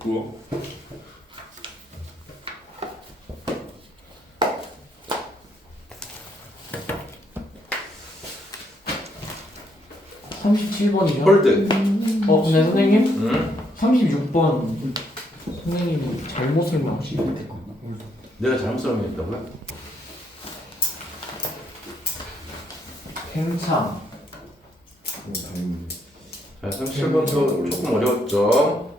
그거 37번이요? 홀드. 근데 선생님? 응? 36번 선생님이 잘못 설명하시고 됐거든요. 내가 잘못 설명했다고요? 팽창. 자, 37번도 조금 어려웠죠?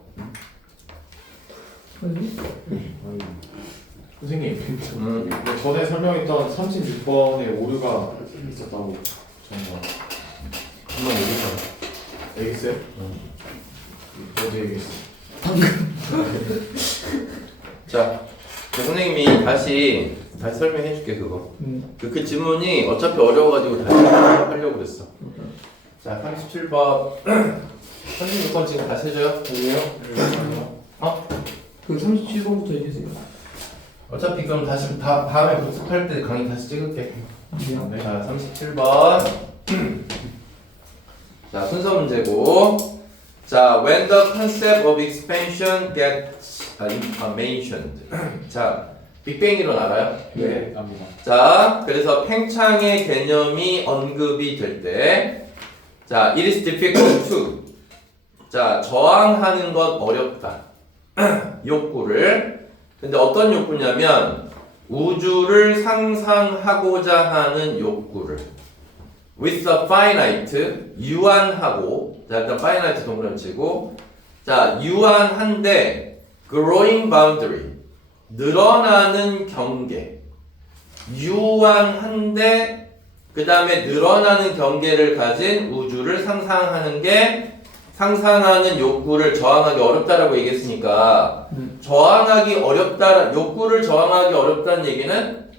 선생님, 전에 설명했던 36번에 오류가 있었다고 정말 한번 얘기해봐. 얘기했어요? 어제 얘기했어요. 자, 선생님이 다시 설명해 줄게, 그거. 그 질문이 어차피 어려워가지고 다시 하려고 그랬어. 자, 37번. 36번 지금 다시 해줘요? 그 37번부터 해주세요. 어차피 그럼 다시 다음에 분석할 때 강의 다시 찍을게. 네. 자, 37번. 자, 순서 문제고. 자, when the concept of expansion gets mentioned. 자, 빅뱅 이론 알아요? 네, 압니다. 자, 그래서 팽창의 개념이 언급이 될 때, 자, it is difficult to. 자, 저항하는 건 어렵다. 욕구를. 근데 어떤 욕구냐면, 우주를 상상하고자 하는 욕구를. with a finite, 유한하고, 자, 일단 finite 동그라미 치고, 자, 유한한데, growing boundary, 늘어나는 경계. 유한한데, 그 다음에 늘어나는 경계를 가진 우주를 상상하는 욕구를 저항하기 어렵다라고 얘기했으니까, 저항하기 어렵다, 욕구를 저항하기 어렵다는 얘기는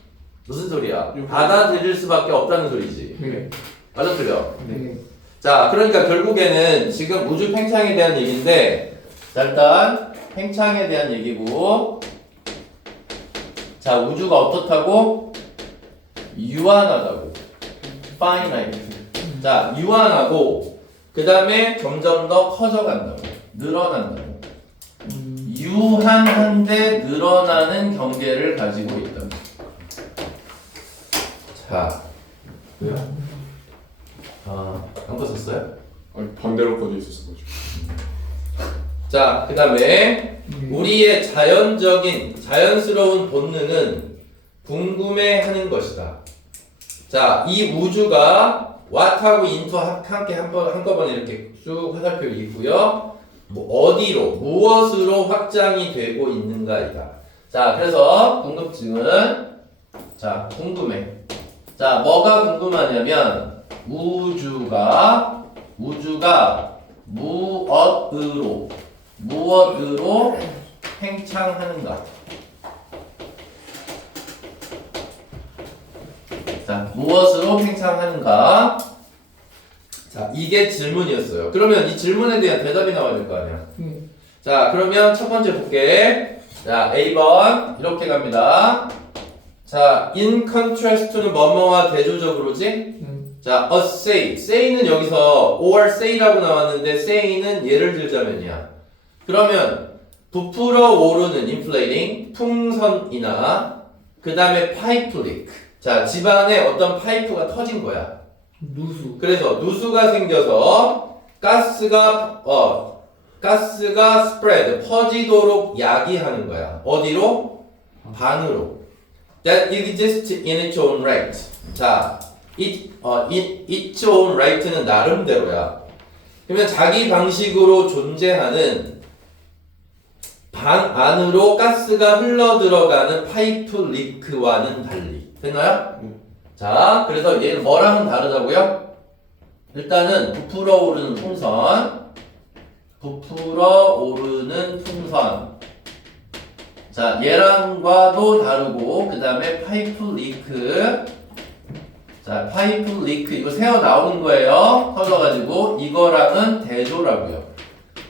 무슨 소리야? 받아들일 수밖에 없다는 소리지. 네. 맞아, 틀려? 네. 자, 그러니까 결국에는 지금 우주 팽창에 대한 얘기인데, 자, 일단 팽창에 대한 얘기고, 자, 우주가 어떻다고? 유한하다고. finite. 자, 유한하고, 그 다음에 점점 더 커져간다고. 늘어난다고. 유한한데 늘어나는 경계를 가지고 있다. 자, 왜요? 안거 썼어요? 아니 반대로 꺼져 있었어가지고 자, 그 다음에 우리의 자연스러운 본능은 궁금해하는 것이다. 자, 이 우주가 what하고 into 함께 한꺼번에 이렇게 쭉 화살표 있고요. 뭐 어디로, 무엇으로 확장이 되고 있는가이다. 자, 그래서 궁금증은 자, 궁금해. 자, 뭐가 궁금하냐면 우주가 무엇으로 팽창하는가? 자, 무엇으로 팽창하는가? 자, 이게 질문이었어요. 그러면 이 질문에 대한 대답이 나와야 될 거 아니야? 자, 그러면 첫 번째 볼게. 자, A번 이렇게 갑니다. 자, in contrast to는 뭐뭐와 대조적으로지? 자, a say. say는 여기서 or say라고 나왔는데 say는 예를 들자면이야. 그러면 부풀어 오르는 inflating 풍선이나 그 다음에 pipe leak. 자, 집안에 어떤 파이프가 터진 거야. 누수. 그래서 누수가 생겨서 가스가 spread 퍼지도록 야기하는 거야. 어디로? 반으로. That exists in its own right. 자, its own right는 나름대로야. 그러면 자기 방식으로 존재하는 방 안으로 가스가 흘러 들어가는 파이프 리크와는 달리. 됐나요? 자, 그래서 얘는 뭐랑은 다르다고요? 일단은 부풀어 오르는 풍선. 자, 얘랑과도 다르고, 그 다음에 파이프 리크. 자, 파이프 리크. 이거 새어 나오는 거예요. 터져가지고, 이거랑은 대조라고요.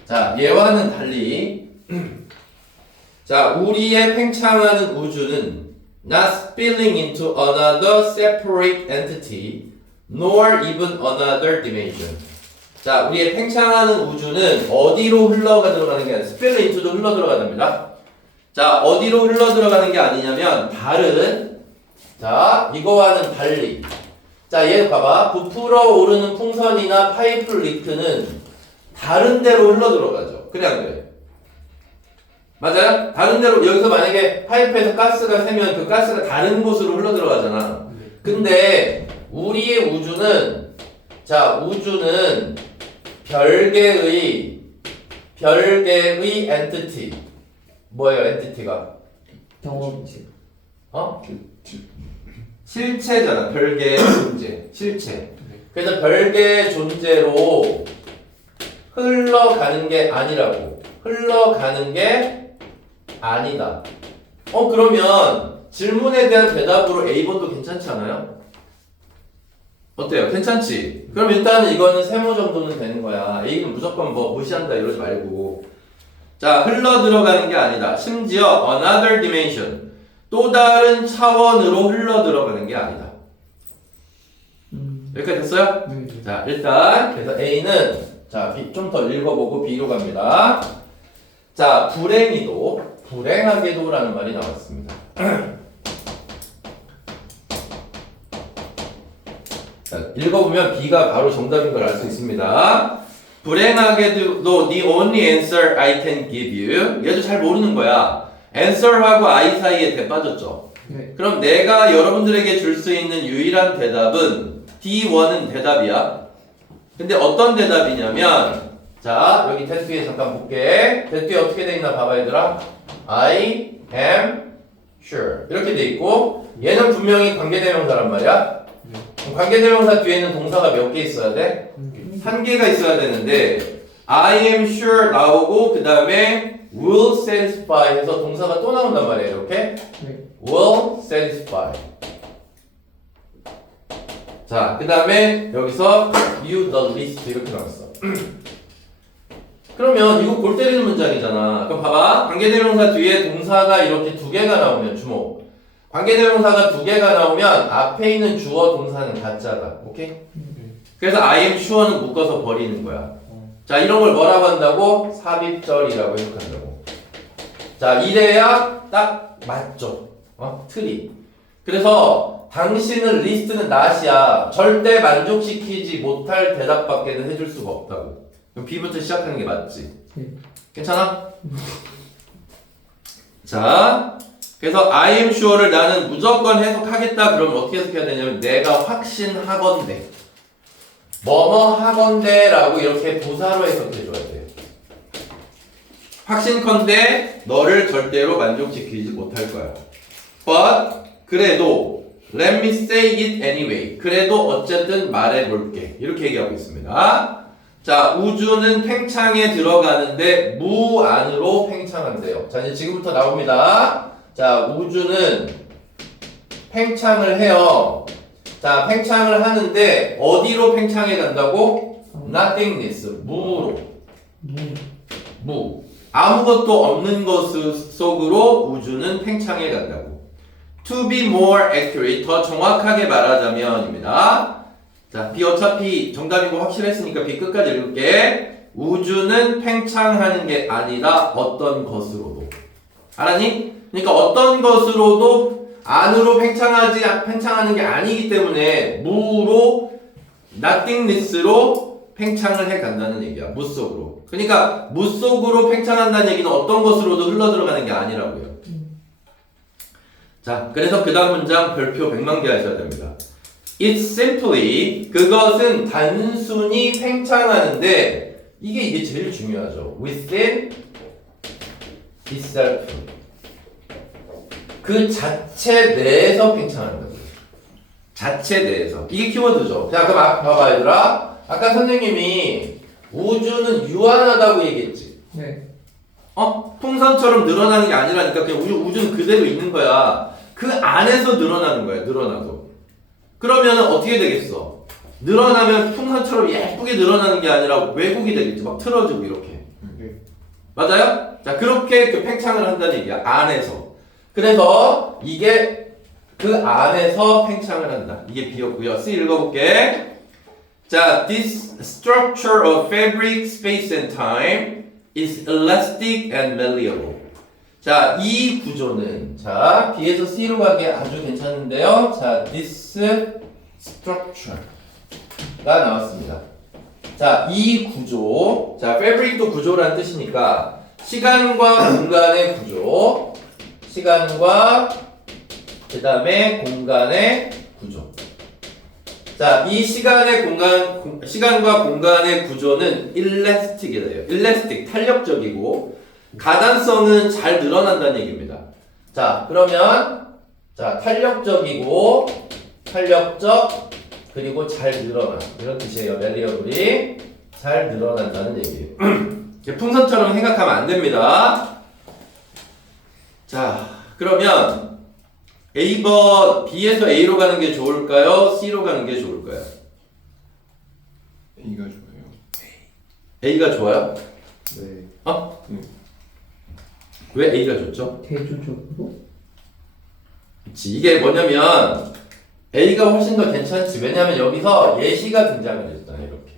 자, 얘와는 달리. 자, 우리의 팽창하는 우주는 not spilling into another separate entity, nor even another dimension. 자, 우리의 팽창하는 우주는 어디로 흘러가 들어가는 게 아니라 스펠러 인투도 흘러 들어가답니다. 자, 어디로 흘러 들어가는 게 아니냐면 다른 자, 이거와는 달리 자, 얘 봐봐. 부풀어 오르는 풍선이나 파이프 리크는 다른 데로 흘러 들어가죠. 그래 안 그래? 맞아요? 다른 데로 여기서 만약에 파이프에서 가스가 새면 그 가스가 다른 곳으로 흘러 들어가잖아. 근데 우리의 우주는 자, 우주는 별개의 엔티티. 뭐예요, 엔티티가? 경험치. 어? 실체잖아. 별개의 존재. 실체. 그래서 별개의 존재로 흘러가는 게 아니라고. 흘러가는 게 아니다. 그러면 질문에 대한 대답으로 A번도 괜찮지 않아요? 어때요? 괜찮지? 그럼 일단은 이거는 세모 정도는 되는 거야. A는 무조건 뭐 무시한다 이러지 말고. 자, 흘러 들어가는 게 아니다. 심지어 another dimension. 또 다른 차원으로 흘러 들어가는 게 아니다. 여기까지 됐어요? 네. 자, 일단 그래서 A는 자, 좀 더 읽어보고 B로 갑니다. 자, 불행하게도라는 말이 나왔습니다. 자, 읽어보면 B가 바로 정답인 걸 알 수 있습니다. 불행하게도 the only answer I can give you. 얘도 잘 모르는 거야. answer하고 I 사이에 대 빠졌죠. 네. 그럼 내가 여러분들에게 줄 수 있는 유일한 대답은 D1은 대답이야. 근데 어떤 대답이냐면 자, 여기 대 뒤에 잠깐 볼게. 대 뒤에 어떻게 돼 있나 봐봐 얘들아. I am sure 이렇게 돼 있고 얘는 분명히 관계대명사란 말이야. 관계대명사 뒤에는 동사가 몇 개 있어야 돼? 한 개가 있어야 되는데 I am sure 나오고 그 다음에 will satisfy 해서 동사가 또 나온단 말이에요. 이렇게 네. will satisfy. 자, 그 다음에 여기서 you the least 이렇게 나왔어. 그러면 이거 골 때리는 문장이잖아. 그럼 봐봐. 관계대명사 뒤에 동사가 이렇게 두 개가 나오면 주목. 관계대명사가 두 개가 나오면 앞에 있는 주어 동사는 가짜다. 오케이? 그래서 I am sure는 묶어서 버리는 거야. 자, 이런 걸 뭐라고 한다고? 삽입절이라고 해석한다고. 자, 이래야 딱 맞죠. 틀이. 그래서 당신은 리스트는 not이야. 절대 만족시키지 못할 대답밖에는 해줄 수가 없다고. 그럼 B부터 시작하는 게 맞지? 괜찮아? 자, 그래서 I am sure를 나는 무조건 해석하겠다. 그러면 어떻게 해석해야 되냐면 내가 확신하건대 뭐뭐 하건대 라고 이렇게 부사로 해석해줘야 돼. 확신컨대 너를 절대로 만족시키지 못할 거야. But 그래도 let me say it anyway. 그래도 어쨌든 말해볼게. 이렇게 얘기하고 있습니다. 자, 우주는 팽창에 들어가는데 무 안으로 팽창한대요. 자, 이제 지금부터 나옵니다. 자, 우주는 팽창을 해요. 자, 팽창을 하는데 어디로 팽창해 간다고? nothingness, 무로. 무. 아무것도 없는 것 속으로 우주는 팽창해 간다고. To be more accurate, 더 정확하게 말하자면입니다. 자, B 어차피 정답인 거 확실했으니까 B 끝까지 읽을게. 우주는 팽창하는 게 아니라 어떤 것으로도. 알았니? 그러니까 어떤 것으로도 안으로 팽창하는 게 아니기 때문에 무로 nothingness로 팽창을 해 간다는 얘기야. 무 속으로. 그러니까 무 속으로 팽창한다는 얘기는 어떤 것으로도 흘러 들어가는 게 아니라고요. 자, 그래서 그 다음 문장 별표 100만 개 하셔야 됩니다. It's simply 그것은 단순히 팽창하는데 이게 제일 중요하죠. Within itself 그 자체 내에서 팽창한다고요. 자체 내에서 이게 키워드죠. 자, 그럼 봐봐 얘들아. 아까 선생님이 우주는 유한하다고 얘기했지. 네. 풍선처럼 늘어나는 게 아니라니까 그냥 우주는 그대로 있는 거야. 그 안에서 늘어나는 거야. 늘어나도. 그러면 어떻게 되겠어? 늘어나면 풍선처럼 예쁘게 늘어나는 게 아니라 왜곡이 되겠지. 막 틀어지고 이렇게. 맞아요? 자, 그렇게 그 팽창을 한다는 얘기야. 안에서. 그래서 이게 그 안에서 팽창을 한다. 이게 B였고요. C 읽어볼게. 자, this structure of fabric, space and time is elastic and malleable. 자, 이 구조는 자, B에서 C로 가기 아주 괜찮은데요. 자, this structure가 나왔습니다. 자, 이 구조. 자, fabric도 구조라는 뜻이니까 시간과 공간의 구조. 시간과 그다음에 공간의 구조. 자, 이 시간과 공간의 구조는 일라스틱이래요. 일라스틱, 탄력적이고 가단성은 잘 늘어난다는 얘기입니다. 자, 그러면 자, 탄력적 그리고 잘 늘어나 이런 뜻이에요. 멜리어블이 잘 늘어난다는 얘기예요. 풍선처럼 생각하면 안 됩니다. 자, 그러면 A번 B에서 A로 가는 게 좋을까요? C로 가는 게 좋을까요? A가 좋아요. A가 좋아요? 네. 왜 A가 좋죠? 대조적으로? 그치, 이게 뭐냐면 A가 훨씬 더 괜찮지. 왜냐면 여기서 예시가 등장을 했잖아요. 이렇게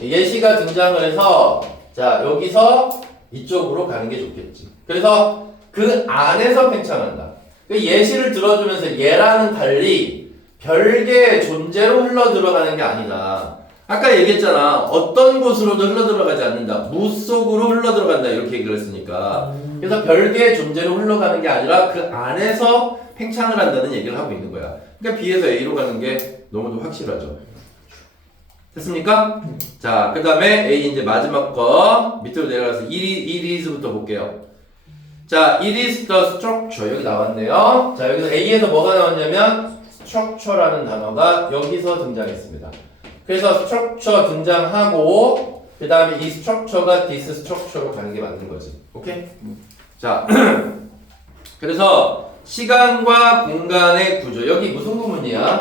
예시가 등장을 해서 자, 여기서 이쪽으로 가는 게 좋겠지. 그래서 그 안에서 팽창한다. 그 예시를 들어주면서 얘랑은 달리 별개의 존재로 흘러 들어가는 게 아니다. 아까 얘기했잖아. 어떤 곳으로도 흘러 들어가지 않는다. 무 속으로 흘러 들어간다. 이렇게 얘기를 했으니까. 그래서 별개의 존재로 흘러가는 게 아니라 그 안에서 팽창을 한다는 얘기를 하고 있는 거야. 그러니까 B에서 A로 가는 게 너무도 확실하죠. 됐습니까? 자, 그 다음에 A 이제 마지막 거 밑으로 내려가서 it is부터 볼게요. 자, it is the structure 여기 나왔네요. 자, 여기서 A에서 뭐가 나왔냐면 structure라는 단어가 여기서 등장했습니다. 그래서 structure 등장하고 그 다음에 이 structure가 this structure로 가는 게 맞는 거지. 오케이? 자, 그래서 시간과 공간의 구조 여기 무슨 구문이야?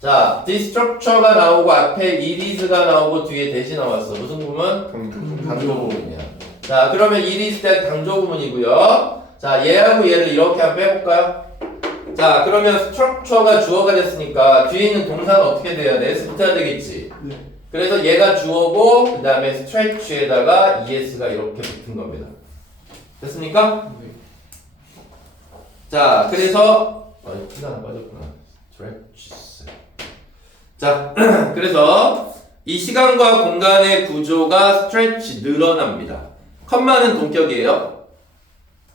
자, this structure가 나오고 앞에 it is가 나오고 뒤에 대시 나왔어. 무슨 구문? 강조 구문이야. 자, 그러면 it is 때 강조 구문이고요. 자, 얘하고 얘를 이렇게 한번 빼볼까요? 자, 그러면 structure가 주어가 됐으니까 뒤에 있는 동사는 어떻게 돼야 돼? s 붙어야 되겠지. 네. 그래서 얘가 주어고 그 다음에 stretch에다가 es가 이렇게 붙은 겁니다. 됐습니까? 자, 그래서 키가 하나 빠졌구나. stretches. 자, 그래서 이 시간과 공간의 구조가 stretch 늘어납니다. 컴마는 동격이에요.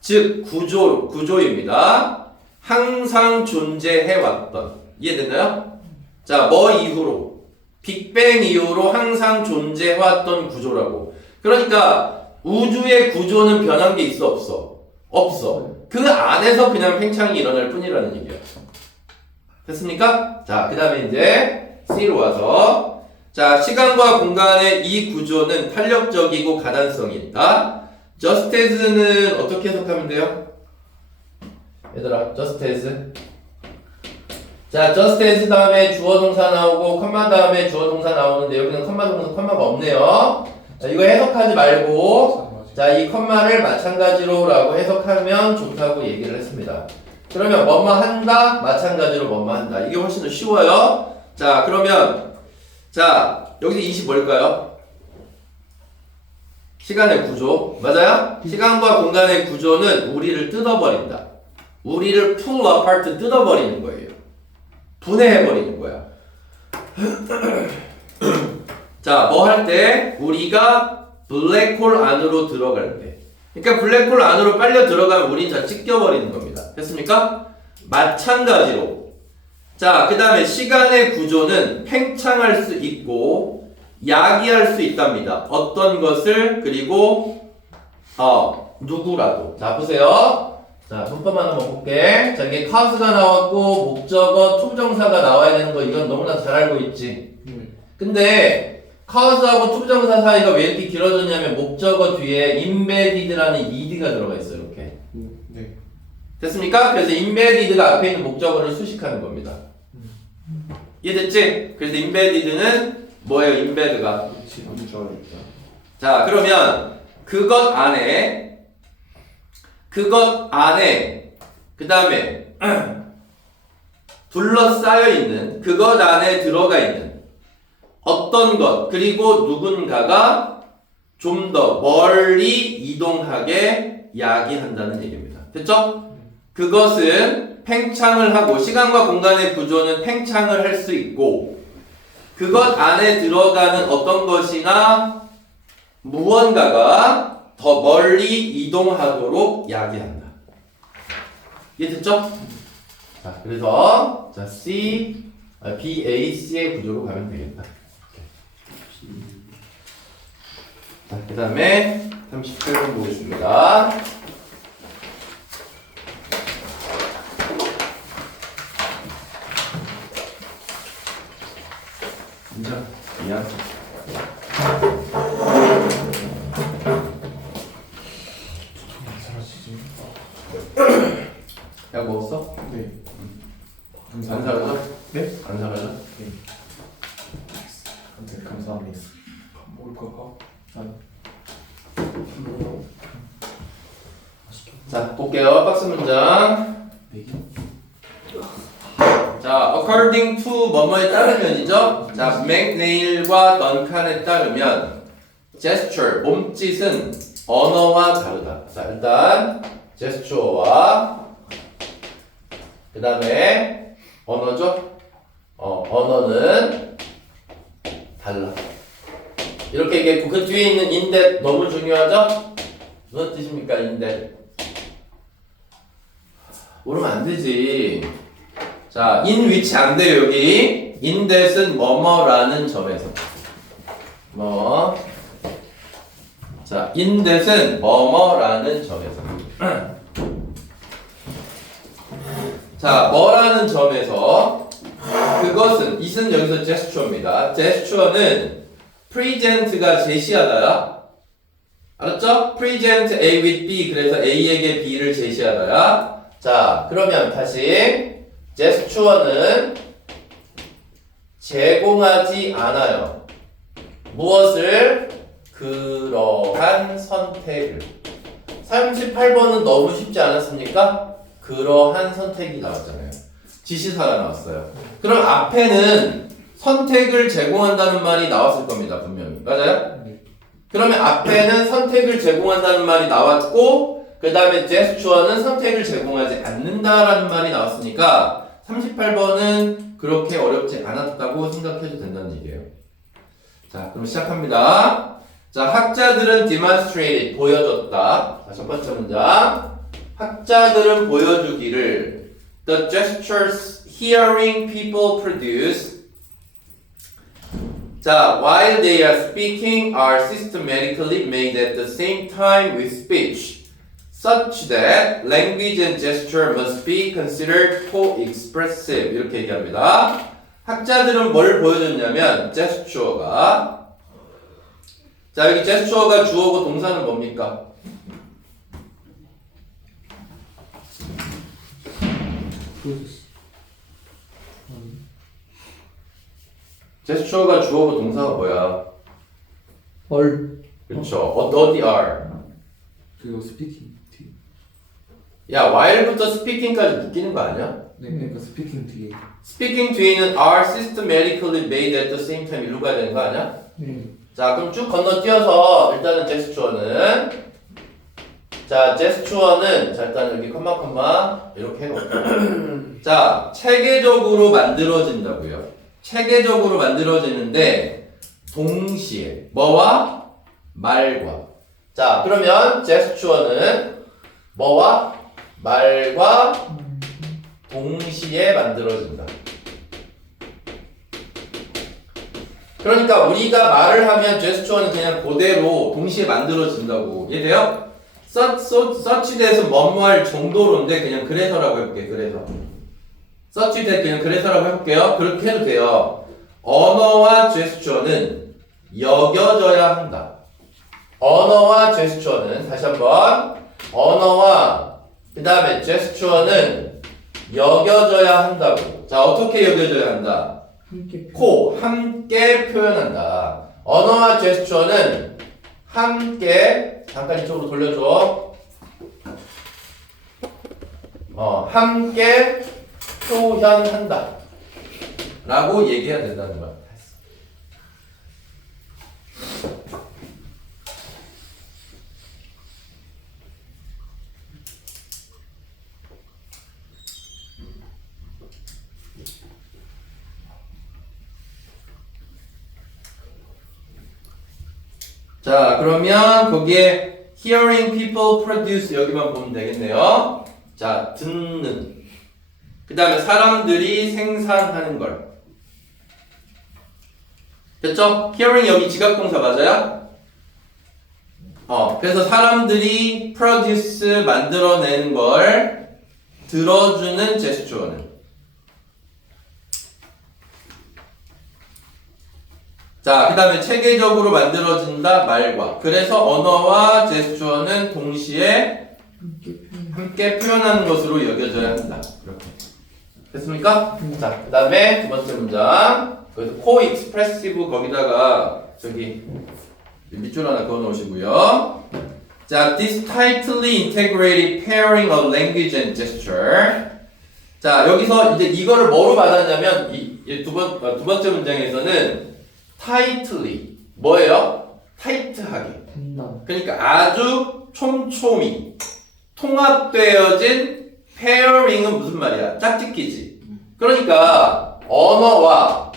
즉 구조입니다. 항상 존재해왔던. 이해됐나요? 자, 뭐 이후로? 빅뱅 이후로 항상 존재해왔던 구조라고. 그러니까 우주의 구조는 변한 게 있어 없어? 없어. 그 안에서 그냥 팽창이 일어날 뿐이라는 얘기야. 됐습니까? 자, 그 다음에 이제 C로 와서 자, 시간과 공간의 이 구조는 탄력적이고 가단성이 있다. just as는 어떻게 해석하면 돼요? 얘들아, just as. 자, just as 다음에 주어 동사 나오고 컴마 다음에 주어 동사 나오는데 여기는 컴마 동사 컴마가 없네요. 자, 이거 해석하지 말고 자, 이 컴마를 마찬가지로 라고 해석하면 좋다고 얘기를 했습니다. 그러면 뭐뭐 한다, 마찬가지로 뭐뭐 한다. 이게 훨씬 더 쉬워요. 자, 그러면 자, 여기서 20 뭘까요? 시간의 구조. 맞아요? 시간과 공간의 구조는 우리를 뜯어버린다. 우리를 pull apart 뜯어버리는 거예요. 분해해버리는 거야. 자, 뭐 할 때? 우리가 블랙홀 안으로 들어갈 때. 그러니까 블랙홀 안으로 빨려 들어가면 우린 다 찢겨버리는 겁니다. 됐습니까? 마찬가지로. 자, 그 다음에 시간의 구조는 팽창할 수 있고 야기할 수 있답니다. 어떤 것을 그리고 누구라도. 자, 보세요. 자, 문법 하나 볼게. 자, 이게 카스가 나왔고 목적어 투부정사가 나와야 되는 거 이건 너무나 잘 알고 있지. 근데 카스하고 투부정사 사이가 왜 이렇게 길어졌냐면 목적어 뒤에 embedded라는 ed가 들어가 있어요. 이렇게. 네. 됐습니까? 그래서 embedded가 앞에 있는 목적어를 수식하는 겁니다. 이해됐지? 그래서 embedded는 뭐예요? embed가. 자, 그러면 그것 안에 그 다음에 둘러싸여 있는 그것 안에 들어가 있는 어떤 것 그리고 누군가가 좀 더 멀리 이동하게 야기한다는 얘기입니다. 됐죠? 그것은 팽창을 하고 시간과 공간의 구조는 팽창을 할 수 있고 그것 안에 들어가는 어떤 것이나 무언가가 더 멀리 이동하도록 야기한다. 이해됐죠? 자, 그래서 자, BAC의 구조로 가면 되겠다. 자, 그 다음에 38번 보겠습니다. 진짜 미안. 사라지지. 약 먹었어? 네. 안 사라져? 네? 안 사라져? 네, 감사합니다. 뭘까 봐. 자, 볼게요. 박스 문장. 자, according to 뭐뭐에 따르면이죠. 자, 맥네일과 던칸에 따르면 gesture, 몸짓은 언어와 다르다. 자, 일단 gesture와 그 다음에 언어죠. 언어는 달라. 이렇게 얘기했고 그 뒤에 있는 인데 너무 중요하죠? 무슨 뜻입니까? 인데 모르면 안 되지. 자, in which 안 돼요, 여기. in that은 뭐뭐라는 점에서. 뭐. 자, in that은 뭐뭐라는 점에서. 자, 뭐라는 점에서. 그것은, it은 여기서 gesture입니다. gesture는 present가 제시하다야. 알았죠? present A with B. 그래서 A에게 B를 제시하다야. 자, 그러면 다시. gesture는 제공하지 않아요. 무엇을? 그러한 선택을. 38번은 너무 쉽지 않았습니까? 그러한 선택이 나왔잖아요. 지시사가 나왔어요. 그럼 앞에는 선택을 제공한다는 말이 나왔을 겁니다. 분명히. 맞아요? 그러면 앞에는 선택을 제공한다는 말이 나왔고 그 다음에 gesture는 선택을 제공하지 않는다라는 말이 나왔으니까 38번은 그렇게 어렵지 않았다고 생각해도 된다는 얘기예요. 자, 그럼 시작합니다. 자, 학자들은 demonstrated, 보여줬다. 자, 첫 번째 문장. 학자들은 보여주기를 the gestures hearing people produce 자, while they are speaking are systematically made at the same time with speech. Such that language and gesture must be considered co-expressive. 이렇게 얘기합니다. 학자들은 뭘 보여줬냐면 gesture가 자 여기 gesture가 주어고 동사는 뭡니까? gesture가 주어고 동사가 뭐야? 그렇죠. 어디 are? 그리고 스피킹 뒤. 야 while부터 speaking까지 묶이는 거 아니야? 네, 그러니까 스피킹 뒤에. speaking 뒤에는 are systematically made at the same time 이루어야 되는 거 아니야? 네. 자 그럼 쭉 건너뛰어서 일단은 gesture는 자 gesture는 자 일단 여기 컴마 이렇게 해놓고 자 체계적으로 만들어진다고요. 체계적으로 만들어지는데 동시에 뭐와 말과 자 그러면 gesture는 뭐와 말과 동시에 만들어진다. 그러니까 우리가 말을 하면 gesture는 그냥 그대로 동시에 만들어진다고 이해돼요? such that은 뭐뭐할 정도로인데 그냥 그래서라고 해볼게요. 그래서 such that 그냥 그래서라고 해볼게요. 그렇게 해도 돼요. 언어와 gesture는 여겨져야 한다. 언어와 gesture는 다시 한번 언어와 그 다음에 gesture는 여겨져야 한다고. 자 어떻게 여겨져야 한다? 함께 표현한다. 언어와 gesture는 함께 잠깐 이쪽으로 돌려줘. 함께 표현한다 라고 얘기해야 된다는 거야. 자, 그러면 거기에 hearing people produce 여기만 보면 되겠네요. 자, 듣는. 그 다음에 사람들이 생산하는 걸. 됐죠? hearing 여기 지각동사 맞아요? 그래서 사람들이 produce 만들어내는 걸 들어주는 제스처는. 자, 그 다음에 체계적으로 만들어진다 말과. 그래서 언어와 제스처는 동시에 함께 표현하는 것으로 여겨져야 한다. 이렇게. 됐습니까? 자, 그 다음에 두 번째 문장. 그래서 co-expressive 거기다가 저기 밑줄 하나 그어 놓으시고요. 자, this tightly integrated pairing of language and gesture. 자, 여기서 이제 이거를 뭐로 받았냐면 두 번째 문장에서는 tightly 뭐예요? 타이트하게. 그러니까 아주 촘촘히 통합되어진 pairing은 무슨 말이야? 짝짓기지. 그러니까 언어와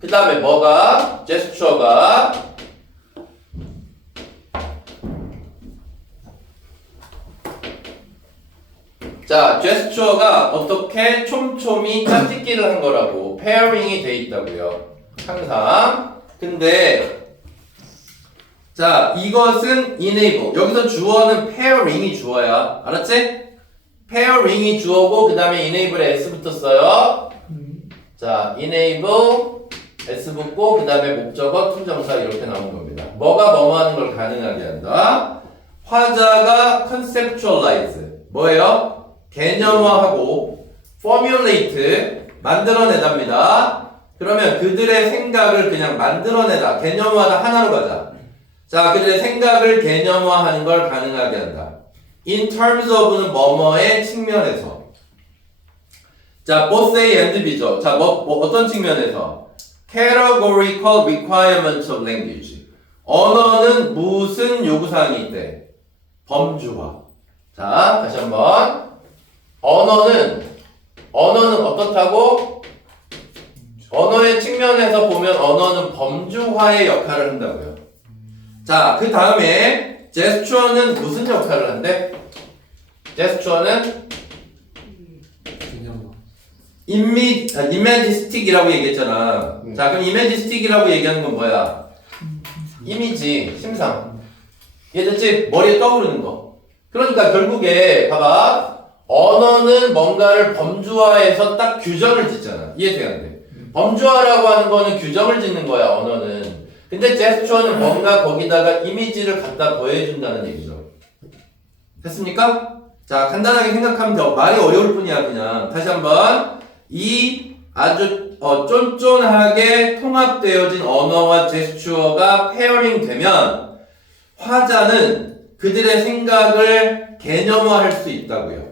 그 다음에 뭐가? 제스처가 자, 제스처가 어떻게 촘촘히 짝짓기를 한 거라고 페어링이 돼 있다고요. 항상. 근데 자, 이것은 enable. 여기서 주어는 페어링이 주어야. 알았지? 페어링이 주어고 그 다음에 enable에 s 붙었어요. 자, enable s 붙고 그 다음에 목적어 투정사 이렇게 나온 겁니다. 뭐가 뭐뭐 하는 걸 가능하게 한다. 화자가 conceptualize. 뭐예요? 개념화하고 formulate 만들어내답니다. 그러면 그들의 생각을 그냥 만들어내다 개념화다 하나로 가자. 자, 그들의 생각을 개념화하는 걸 가능하게 한다. In terms of는 뭐뭐의 측면에서. 자, both A and B죠. 자, 뭐 어떤 측면에서? Categorical requirements of language. 언어는 무슨 요구사항이 있대? 범주화. 자, 다시 한번. 언어는 어떻다고? 언어의 측면에서 보면 언어는 범주화의 역할을 한다고요. 자, 그 다음에 제스처는 무슨 역할을 한대? 제스처는 이미지스틱이라고 얘기했잖아. 자, 그럼 이미지스틱이라고 얘기하는 건 뭐야? 이미지, 심상. 이해됐지? 머리에 떠오르는 거. 그러니까 결국에 봐봐. 언어는 뭔가를 범주화해서 딱 규정을 짓잖아. 이해돼야 돼. 범주화라고 하는 거는 규정을 짓는 거야, 언어는. 근데 제스처는 뭔가 거기다가 이미지를 갖다 더해준다는 얘기죠. 됐습니까? 자, 간단하게 생각하면 돼. 말이 어려울 뿐이야, 그냥. 다시 한번. 이 아주 쫀쫀하게 통합되어진 언어와 제스처가 페어링 되면 화자는 그들의 생각을 개념화할 수 있다고요.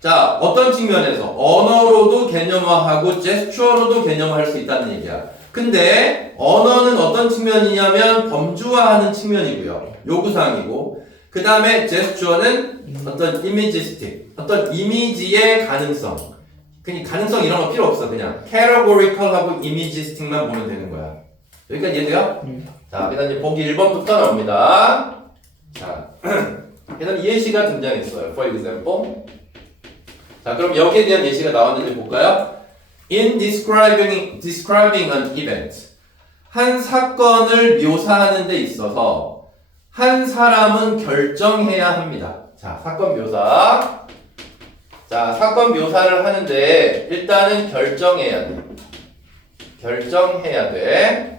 자, 어떤 측면에서? 언어로도 개념화하고 제스처로도 개념화할 수 있다는 얘기야. 근데 언어는 어떤 측면이냐면 범주화하는 측면이고요. 요구사항이고. 그 다음에 제스처는 어떤 이미지스틱, 어떤 이미지의 가능성. 그냥 가능성 이런 거 필요 없어. 그냥 categorical하고 imagistic만 보면 되는 거야. 여기까지 이해돼요? 자, 그다음 이제 보기 1번부터 나옵니다. 자, 그다음 예시가 등장했어요. For example. 자, 그럼 여기에 대한 예시가 나왔는지 볼까요? In describing an event. 한 사건을 묘사하는 데 있어서 한 사람은 결정해야 합니다. 자, 사건 묘사. 자, 사건 묘사를 하는데 일단은 결정해야 돼. 결정해야 돼.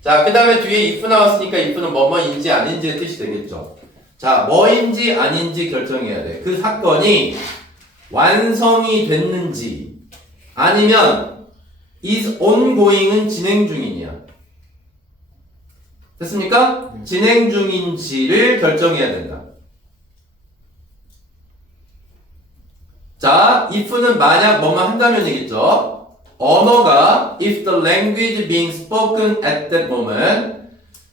자, 그 다음에 뒤에 if 나왔으니까 if는 뭐뭐인지 아닌지의 뜻이 되겠죠. 자, 뭐인지 아닌지 결정해야 돼. 그 사건이 완성이 됐는지 아니면 is ongoing은 진행 중이냐. 됐습니까? 진행 중인지를 결정해야 된다. 자, if는 만약 뭐만 한다면이겠죠. 언어가 if the language being spoken at that moment.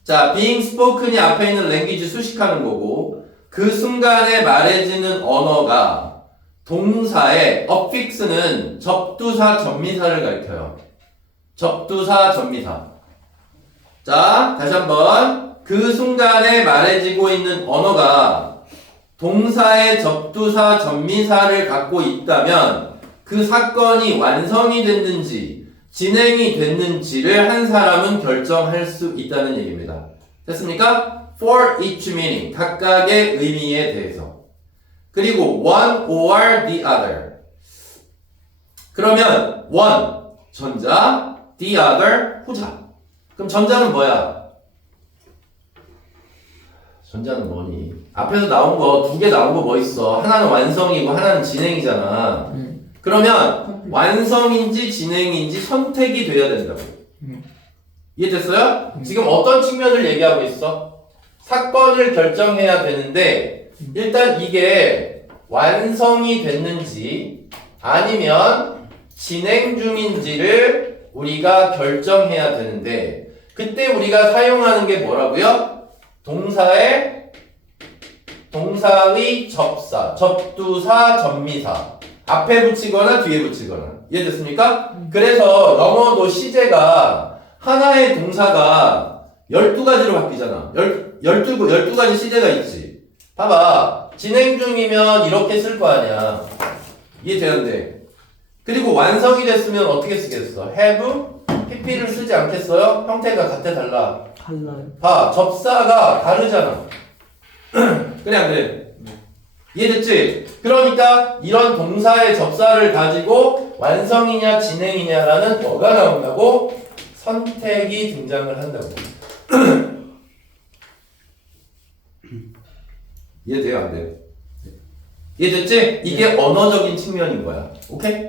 자, being spoken이 앞에 있는 language 수식하는 거고 그 순간에 말해지는 언어가 동사의 affix는 접두사 전미사를 가리켜요. 접두사 전미사. 자, 다시 한번. 그 순간에 말해지고 있는 언어가 동사의 접두사, 전미사를 갖고 있다면 그 사건이 완성이 됐는지 진행이 됐는지를 한 사람은 결정할 수 있다는 얘기입니다. 됐습니까? For each meaning, 각각의 의미에 대해서. 그리고 one or the other. 그러면 one, 전자, the other, 후자. 그럼 전자는 뭐야? 전자는 뭐니? 앞에서 나온 거, 두 개 나온 거 뭐 있어? 하나는 완성이고 하나는 진행이잖아. 그러면 완성인지 진행인지 선택이 돼야 된다고. 이해됐어요? 지금 어떤 측면을 얘기하고 있어? 사건을 결정해야 되는데 일단 이게 완성이 됐는지 아니면 진행 중인지를 우리가 결정해야 되는데 그때 우리가 사용하는 게 뭐라고요? 동사의 접사, 접두사, 전미사 앞에 붙이거나 뒤에 붙이거나 이해됐습니까? 그래서 영어도 시제가 하나의 동사가 12가지로 바뀌잖아. 12가지 시제가 있지. 봐봐. 진행 중이면 이렇게 쓸 거 아니야. 이해되는데. 그리고 완성이 됐으면 어떻게 쓰겠어? have, pp를 쓰지 않겠어요? 형태가 같아 달라? 달라요. 봐. 접사가 다르잖아. 그래 안 그래? 이해됐지? 그러니까 이런 동사의 접사를 가지고 완성이냐 진행이냐라는 뭐가 나온다고? 선택이 등장을 한다고. 이해돼요? 안 돼요? 이해됐지? 이게 언어적인 측면인 거야. 오케이?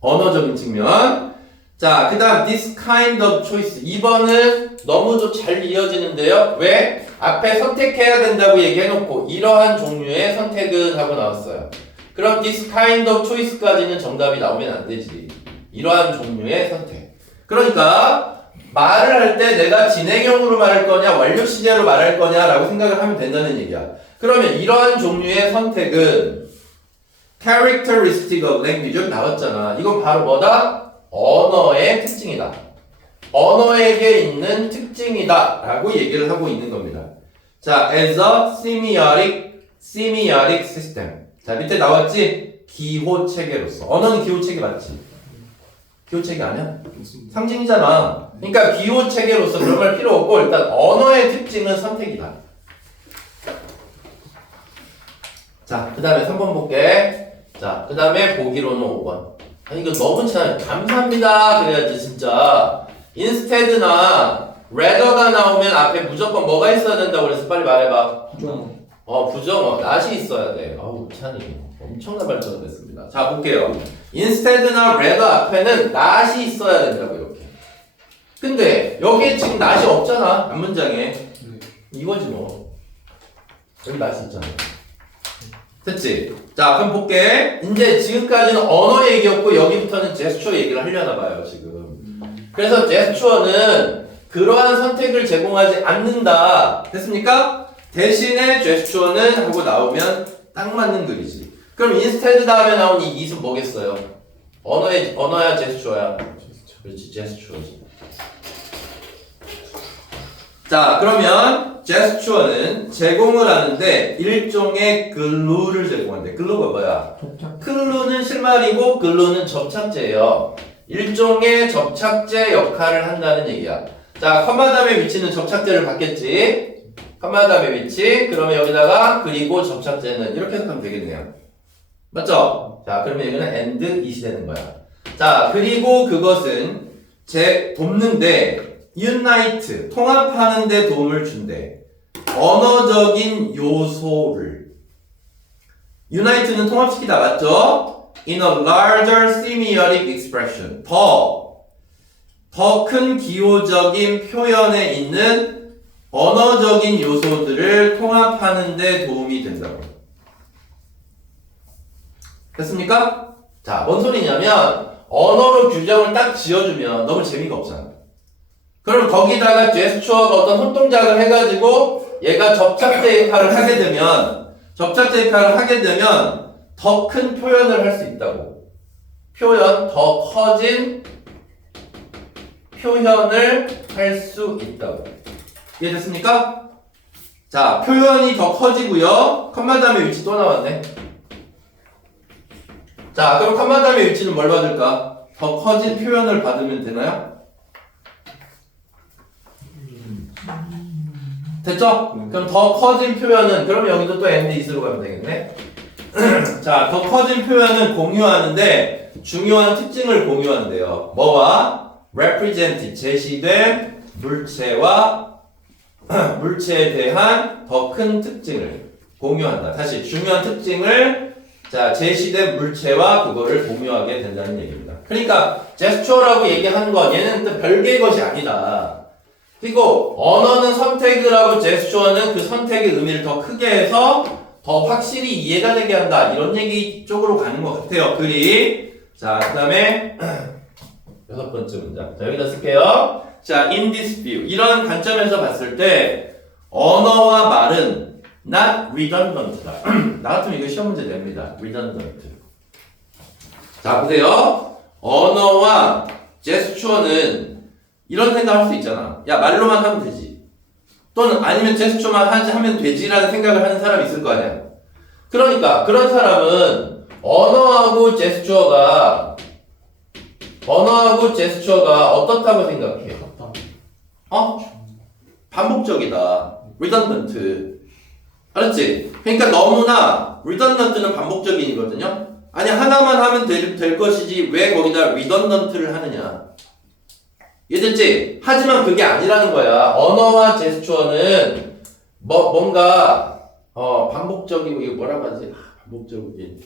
언어적인 측면. 자, 그 다음 this kind of choice. 2번은 너무도 잘 이어지는데요. 왜? 앞에 선택해야 된다고 얘기해놓고 이러한 종류의 선택은 하고 나왔어요. 그럼 this kind of choice까지는 정답이 나오면 안 되지. 이러한 종류의 선택. 그러니까 말을 할 때 내가 진행형으로 말할 거냐 완료 시제로 말할 거냐라고 생각을 하면 된다는 얘기야. 그러면 이러한 종류의 선택은 characteristic of language 여기 나왔잖아. 이건 바로 뭐다? 언어의 특징이다. 언어에게 있는 특징이다 라고 얘기를 하고 있는 겁니다. 자, as a semiotic system. 자, 밑에 나왔지? 기호 체계로서. 언어는 기호 체계 맞지? 기호 체계 아니야? 상징이잖아. 그러니까 기호 체계로서 그런 말 필요 없고 일단 언어의 특징은 선택이다. 자, 그 다음에 3번 볼게. 자, 그 다음에 보기로는 5번. 아니, 이거 너무 잘, 감사합니다. 그래야지, 진짜. instead나 rather가 나오면 앞에 무조건 뭐가 있어야 된다고 그래서 빨리 말해봐. 부정어. not이 있어야 돼. 어우, 찬이. 엄청난 발전이 됐습니다. 자, 볼게요. instead나 rather 앞에는 not이 있어야 된다고, 이렇게. 근데, 여기에 지금 not이 없잖아. 앞문장에. 이거지, 뭐. 여기 not이 있잖아. 됐지? 자, 그럼 볼게. 이제 지금까지는 언어 얘기였고 여기부터는 제스처 얘기를 하려나 봐요, 지금. 그래서 제스처는 그러한 선택을 제공하지 않는다. 됐습니까? 대신에 제스처는 하고 나오면 딱 맞는 글이지. 그럼 instead 다음에 나온 이 it은 뭐겠어요? 언어야 제스처야? 그렇지, 제스처지. 자, 그러면 제스처는 제공을 하는데 일종의 글루를 제공한대. 글루가 뭐야? 글루는 실말이고 글루는 접착제예요. 일종의 접착제 역할을 한다는 얘기야. 자, 컴마 다음의 위치는 접착제를 받겠지. 컴마 다음의 위치. 그러면 여기다가 그리고 접착제는 이렇게 해석하면 되겠네요. 맞죠? 자, 그러면 여기는 and it이 되는 거야. 자, 그리고 그것은 돕는데 unite, 통합하는 데 도움을 준대. 언어적인 요소를. unite는 통합시키다, 맞죠? in a larger semiotic expression. 더 큰 기호적인 표현에 있는 언어적인 요소들을 통합하는 데 도움이 된다고. 됐습니까? 자, 뭔 소리냐면 언어로 규정을 딱 지어주면 너무 재미가 없잖아. 그럼 거기다가 제스처가 어떤 손동작을 해가지고 얘가 접착제 역할을 하게 되면 더 큰 표현을 할 수 있다고. 더 커진 표현을 할 수 있다고. 이해됐습니까? 자, 표현이 더 커지고요. 컴마 다음에 위치 또 나왔네. 자, 그럼 컴마 다음에 위치는 뭘 받을까? 더 커진 표현을 받으면 되나요? 됐죠? 그럼 더 커진 표현은 그럼 여기도 또 and is로 가면 되겠네. 자, 더 커진 표현은 공유하는데 중요한 특징을 공유한대요. 뭐와? represent, 제시된 물체와 물체에 대한 더 큰 특징을 공유한다. 다시 중요한 특징을 자 제시된 물체와 그거를 공유하게 된다는 얘기입니다. 그러니까 제스처라고 얘기하는 건 얘는 또 별개의 것이 아니다. 그리고 언어는 선택을 하고 제스처는 그 선택의 의미를 더 크게 해서 더 확실히 이해가 되게 한다. 이런 얘기 쪽으로 가는 것 같아요. 글이. 자, 그 다음에 6번째 문장. 자, 여기다 쓸게요. 자, in this view. 이런 관점에서 봤을 때 언어와 말은 not redundant다. 나 같으면 이거 시험 문제 냅니다. redundant. 자, 보세요. 언어와 제스처는 이런 생각할 수 있잖아. 야, 말로만 하면 되지. 또는 아니면 제스처만 하면 되지라는 생각을 하는 사람이 있을 거 아니야. 그러니까 그런 사람은 언어하고 제스처가 어떻다고 생각해? 반복적이다. redundant. 알았지? 그러니까 너무나 redundant는 반복적인이거든요. 아니 하나만 하면 될 것이지 왜 거기다 redundant를 하느냐. 이해됐지? 하지만 그게 아니라는 거야. 언어와 제스처는 뭔가 반복적이고 이거 뭐라고 하지? 반복적이긴.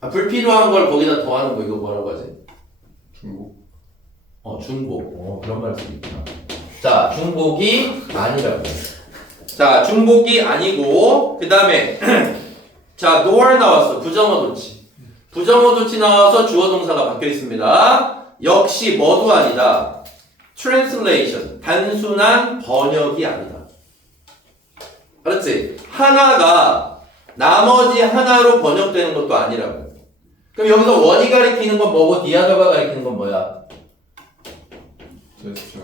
불필요한 걸 거기다 더하는 거 이거 뭐라고 하지? 중복. 중복. 그런 말 할 수 있구나. 자, 중복이 아니라고. 자, 중복이 아니고 그 다음에 자, nor 나왔어. 부정어 도치. 부정어 도치 나와서 주어 동사가 바뀌어 있습니다. 역시 뭐도 아니다. translation. 단순한 번역이 아니다. 알았지? 하나가 나머지 하나로 번역되는 것도 아니라고. 그럼 여기서 원이 가리키는 건 뭐고 디아더가 가리키는 건 뭐야? 제스처.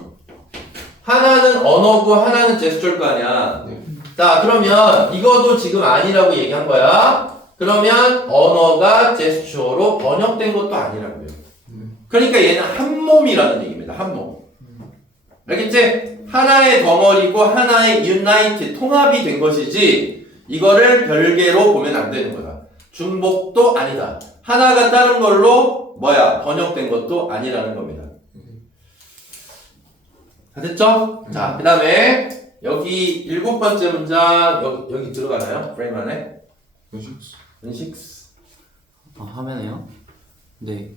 하나는 언어고 하나는 제스처일 거 아니야. 네. 자, 그러면 이거도 지금 아니라고 얘기한 거야. 그러면 언어가 제스처로 번역된 것도 아니라고요. 그러니까 얘는 한 몸이라는 얘기입니다. 한 몸. 알겠지? 하나의 덩어리고 하나의 유나이트 통합이 된 것이지 이거를 별개로 보면 안 되는 거다. 중복도 아니다. 하나가 다른 걸로 번역된 것도 아니라는 겁니다. 다 됐죠? 자, 그 다음에 여기 7번째 문장 여기 들어가나요? 프레임 안에? 은식스. 화면에요? 네.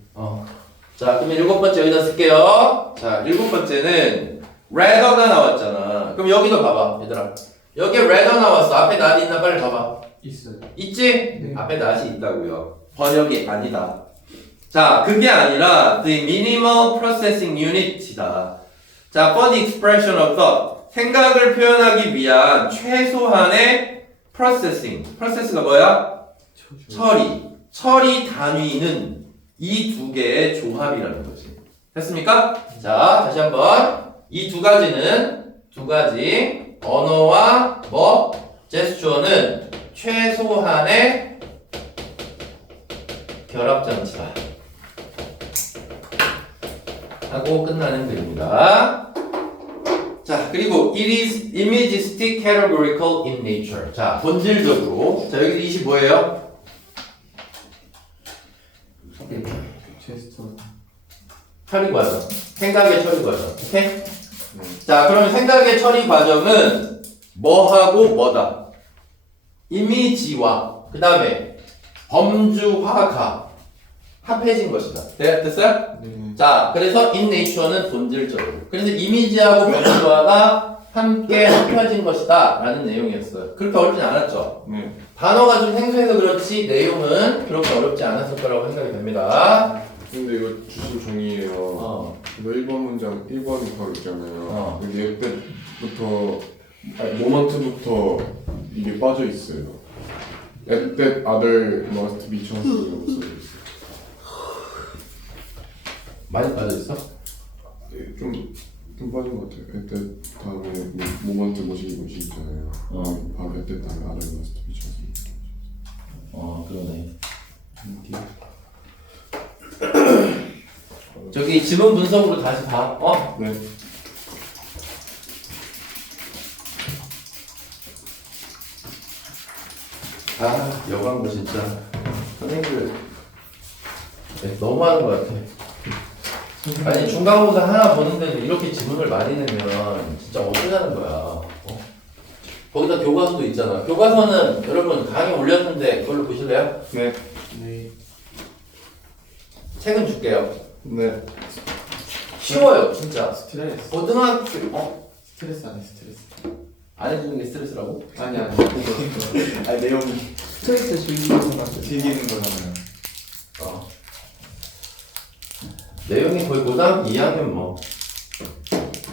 자, 그러면 7번째 여기다 쓸게요. 자, 7번째는 rather가 나왔잖아. 그럼 여기도 봐봐, 얘들아. 여기 rather 나왔어. 앞에 not 있나? 빨리 봐봐. 있어요. 있지? 네. 앞에 not이 있다고요. 번역이 아니다. 자, 그게 아니라 the minimal processing unit이다. 자, for the expression of thought. 생각을 표현하기 위한 최소한의 process가 뭐야? 처리 단위는 이 두 개의 조합이라는 거지. 됐습니까? 자, 다시 한번. 이 두 가지 언어와 제스처는 최소한의 결합장치다. 하고 끝나는 글입니다. 자, 그리고 it is imagistic categorical in nature. 자, 본질적으로. 자, 여기 20 뭐예요? 제스처. 처리 과정. 생각의 처리 과정. 오케이? 자, 그러면 생각의 처리 과정은 뭐하고 뭐다? 이미지와 그 다음에 범주화가 합해진 것이다. 됐어요? 네. 자, 그래서 in nature는 본질적으로. 그래서 이미지하고 범주화가 함께 합해진 것이다 라는 내용이었어요. 그렇게 어렵진 않았죠? 네. 단어가 좀 생소해서 그렇지 내용은 그렇게 어렵지 않았을 거라고 생각이 됩니다. 근데 이거 주신 종이에요. 이거 1번 문장 1번 거 있잖아요. 여기 때부터 모먼트부터 이게 빠져 있어요. At that other must be chosen. 많이 빠져있어? 좀 빠진 것 같아요. 에때 다음에 모먼트 모시기 있잖아요. 바로 에때 다음에 아래로 스톱이죠. 그러네. 저기 지문 분석으로 다시 봐. 네. 여광고 진짜 선생님들 너무 하는 것 같아. 아니 중간고사 하나 보는데도 이렇게 지문을 많이 내면 진짜 어쩌자는 거야. 거기다 교과서도 있잖아. 교과서는 여러분 강의 올렸는데 그걸로 보실래요? 네. 네. 책은 줄게요. 네. 쉬워요 진짜. 스트레스. 고등학교 스트레스 아니 스트레스. 안 해주는 게 스트레스라고? 아니. 아니 내용이 스트레스 즐기는 것 같아요. 즐기는 거잖아요. 내용이 거의 고등학교 2학년 뭐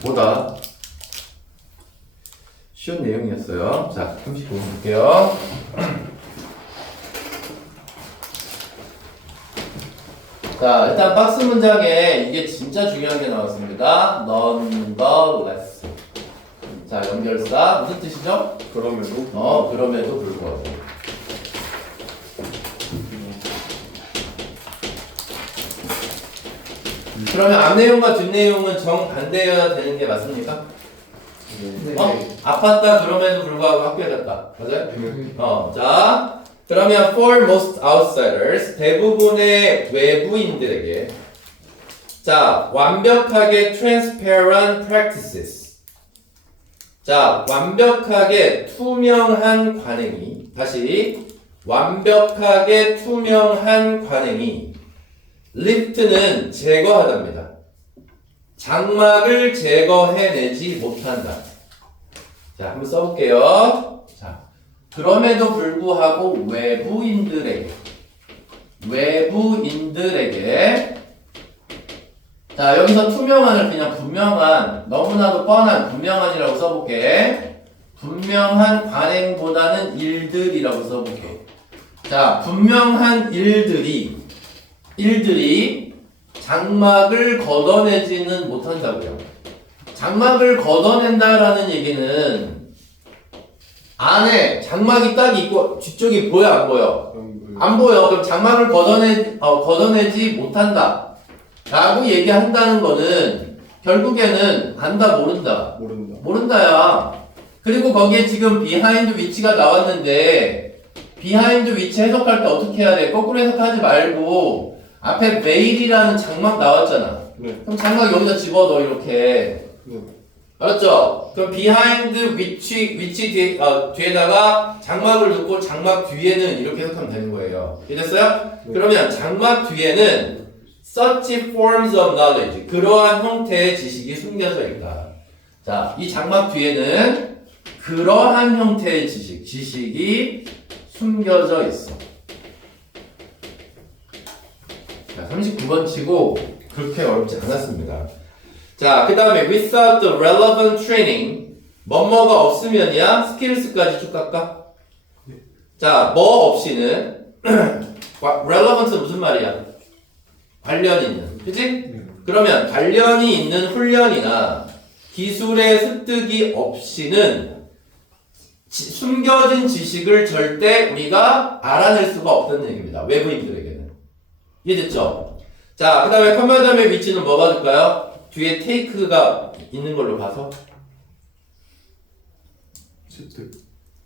보다 쉬운 내용이었어요. 자 39분 볼게요. 자 일단 박스 문장에 이게 진짜 중요한 게 나왔습니다. Nonetheless. 자 연결사 무슨 뜻이죠? 그럼에도 그럼에도 불구하고. 그러면 앞 내용과 뒷 내용은 정반대여야 되는 게 맞습니까? 네. 아팠다 그럼에도 불구하고 학교에 갔다. 맞아요? 자 그러면 for most outsiders 대부분의 외부인들에게 자 완벽하게 transparent practices 자 완벽하게 투명한 관행이 다시 완벽하게 투명한 관행이 리프트는 제거하답니다. 장막을 제거해내지 못한다. 자, 한번 써볼게요. 자, 그럼에도 불구하고 외부인들에게 자, 여기서 투명한을 그냥 분명한 너무나도 뻔한 분명한이라고 써볼게. 분명한 관행보다는 일들이라고 써볼게. 자, 분명한 일들이 장막을 걷어내지는 못한다고요. 장막을 걷어낸다라는 얘기는 안에 장막이 딱 있고 뒤쪽이 보여 안 보여? 안 보여. 그럼 장막을 걷어내지 못한다 라고 얘기한다는 거는 결국에는 안다 모른다야. 그리고 거기에 지금 behind which가 나왔는데 behind which 해석할 때 어떻게 해야 돼? 거꾸로 해석하지 말고 앞에 veil이라는 장막 나왔잖아. 네. 그럼 장막 여기다 집어넣어 이렇게. 네. 알았죠? 그럼 behind which 뒤에다가 장막을 넣고 장막 뒤에는 이렇게 해석하면 되는 거예요. 이해됐어요? 네. 그러면 장막 뒤에는 such forms of knowledge 그러한 형태의 지식이 숨겨져 있다. 자, 이 장막 뒤에는 그러한 형태의 지식이 숨겨져 있어. 자, 39번 치고 그렇게 어렵지 않았습니다. 자, 그 다음에 without the relevant training 뭐뭐가 없으면이야 skills까지 쭉 갈까? 자, 뭐 없이는 relevant은 무슨 말이야? 관련 있는, 그치? 그러면 관련이 있는 훈련이나 기술의 습득이 없이는 숨겨진 지식을 절대 우리가 알아낼 수가 없다는 얘기입니다. 외부인들에게는. 이해됐죠? 자, 그 다음에 컴마담의 위치는 뭐 봐줄까요? 뒤에 take가 있는 걸로 봐서